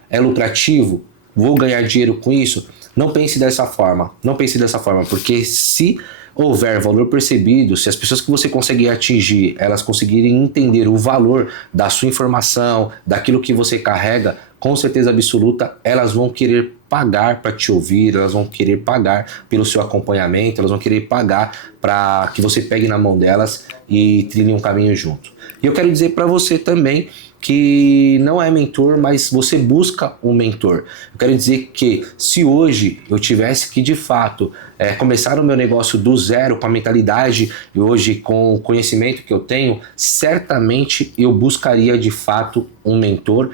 é lucrativo, vou ganhar dinheiro com isso. Não pense dessa forma. Não pense dessa forma, porque se houver valor percebido, se as pessoas que você conseguir atingir, elas conseguirem entender o valor da sua informação, daquilo que você carrega, com certeza absoluta, elas vão querer pagar para te ouvir, elas vão querer pagar pelo seu acompanhamento, elas vão querer pagar para que você pegue na mão delas e trilhe um caminho junto. E eu quero dizer para você também que não é mentor, mas você busca um mentor. Eu quero dizer que se hoje eu tivesse que de fato começar o meu negócio do zero, com a mentalidade e hoje com o conhecimento que eu tenho, certamente eu buscaria de fato um mentor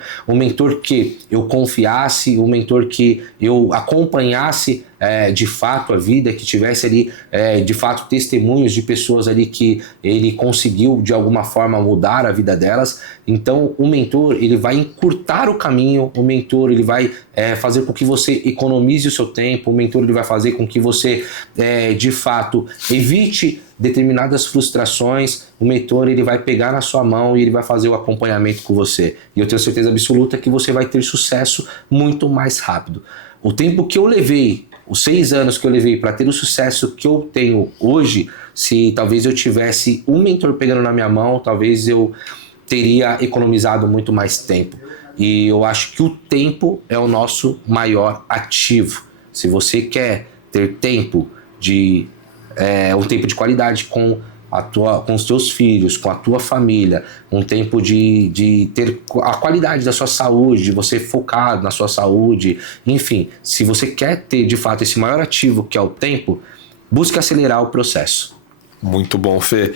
que eu confiasse, um mentor que eu acompanhasse de fato a vida, que tivesse ali de fato testemunhos de pessoas ali que ele conseguiu de alguma forma mudar a vida delas. Então o mentor ele vai encurtar o caminho, o mentor ele vai fazer com que você economize o seu tempo, o mentor ele vai fazer com que você de fato evite determinadas frustrações. O mentor ele vai pegar na sua mão e ele vai fazer o acompanhamento com você. E eu tenho certeza absoluta que você vai ter sucesso muito mais rápido. O tempo que eu levei, os 6 anos que eu levei para ter o sucesso que eu tenho hoje, se talvez eu tivesse um mentor pegando na minha mão, talvez eu teria economizado muito mais tempo. E eu acho que o tempo é o nosso maior ativo. Se você quer ter tempo um tempo de qualidade com os teus filhos, com a tua família, um tempo de ter a qualidade da sua saúde, de você focar na sua saúde, enfim, se você quer ter de fato esse maior ativo que é o tempo, busque acelerar o processo. Muito bom, Fê.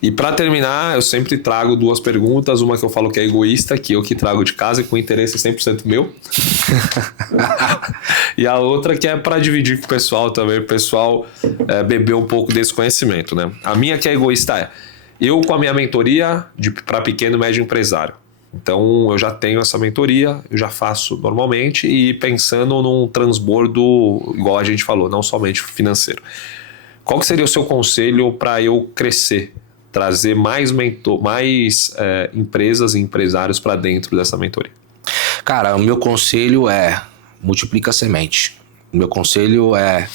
E para terminar, eu sempre trago 2 perguntas. Uma que eu falo que é egoísta, que eu que trago de casa e com interesse 100% meu. E a outra que é para dividir com o pessoal também, o pessoal beber um pouco desse conhecimento, né? A minha que é egoísta eu com a minha mentoria para pequeno e médio empresário. Então eu já tenho essa mentoria, eu já faço normalmente e pensando num transbordo, igual a gente falou, não somente financeiro. Qual que seria o seu conselho para eu crescer, trazer mais empresas e empresários para dentro dessa mentoria? Cara, o meu conselho é multiplica a semente. O meu conselho é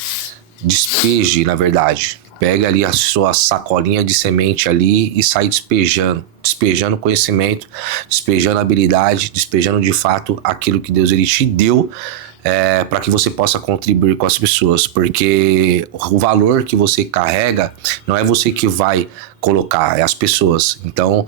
despeje, na verdade. Pega ali a sua sacolinha de semente ali e sai despejando conhecimento, despejando habilidade, despejando de fato aquilo que Deus ele te deu, para que você possa contribuir com as pessoas, porque o valor que você carrega não é você que vai colocar, é as pessoas. Então,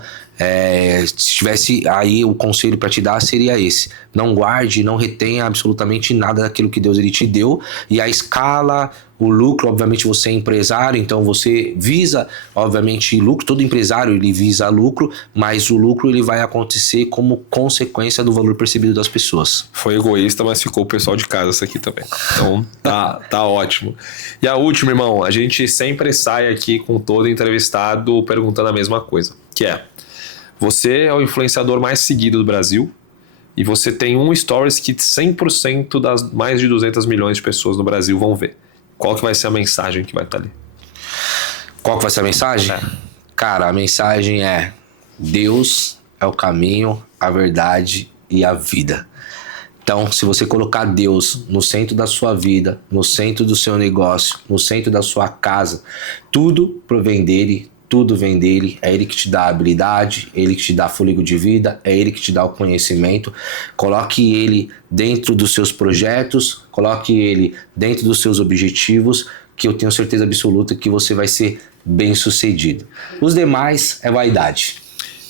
se tivesse aí o conselho para te dar, seria esse: não guarde, não retenha absolutamente nada daquilo que Deus ele te deu, e a escala, o lucro, obviamente você é empresário, então você visa, obviamente, lucro. Todo empresário ele visa lucro, mas o lucro ele vai acontecer como consequência do valor percebido das pessoas. Foi egoísta, mas ficou o pessoal de casa isso aqui também. Então tá ótimo. E a última, irmão, a gente sempre sai aqui com todo entrevistado perguntando a mesma coisa, que é: você é o influenciador mais seguido do Brasil e você tem um stories que 100% das mais de 200 milhões de pessoas no Brasil vão ver. Qual que vai ser a mensagem que vai estar ali? Qual que vai ser a mensagem? Cara, a mensagem é: Deus é o caminho, a verdade e a vida. Então, se você colocar Deus no centro da sua vida, no centro do seu negócio, no centro da sua casa, tudo provém dele, tudo vem dele. É ele que te dá a habilidade, é ele que te dá fôlego de vida, é ele que te dá o conhecimento. Coloque ele dentro dos seus projetos, coloque ele dentro dos seus objetivos, que eu tenho certeza absoluta que você vai ser bem sucedido. Os demais é vaidade.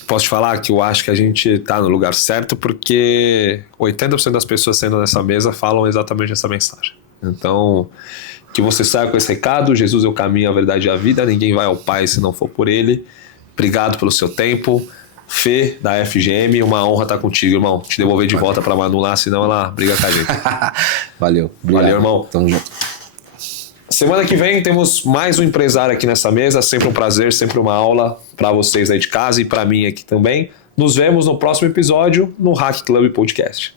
Posso te falar que eu acho que a gente tá no lugar certo, porque 80% das pessoas sendo nessa mesa falam exatamente essa mensagem. Então, que você saia com esse recado: Jesus é o caminho, a verdade e a vida, ninguém vai ao Pai se não for por Ele. Obrigado pelo seu tempo. Fê, da FGM, uma honra estar contigo, irmão. Te devolver de volta pra Manu lá, senão ela briga com a gente. Valeu. Obrigado. Valeu, irmão. Tamo junto. Semana que vem temos mais um empresário aqui nessa mesa. Sempre um prazer, sempre uma aula para vocês aí de casa e para mim aqui também. Nos vemos no próximo episódio no Hack Club Podcast.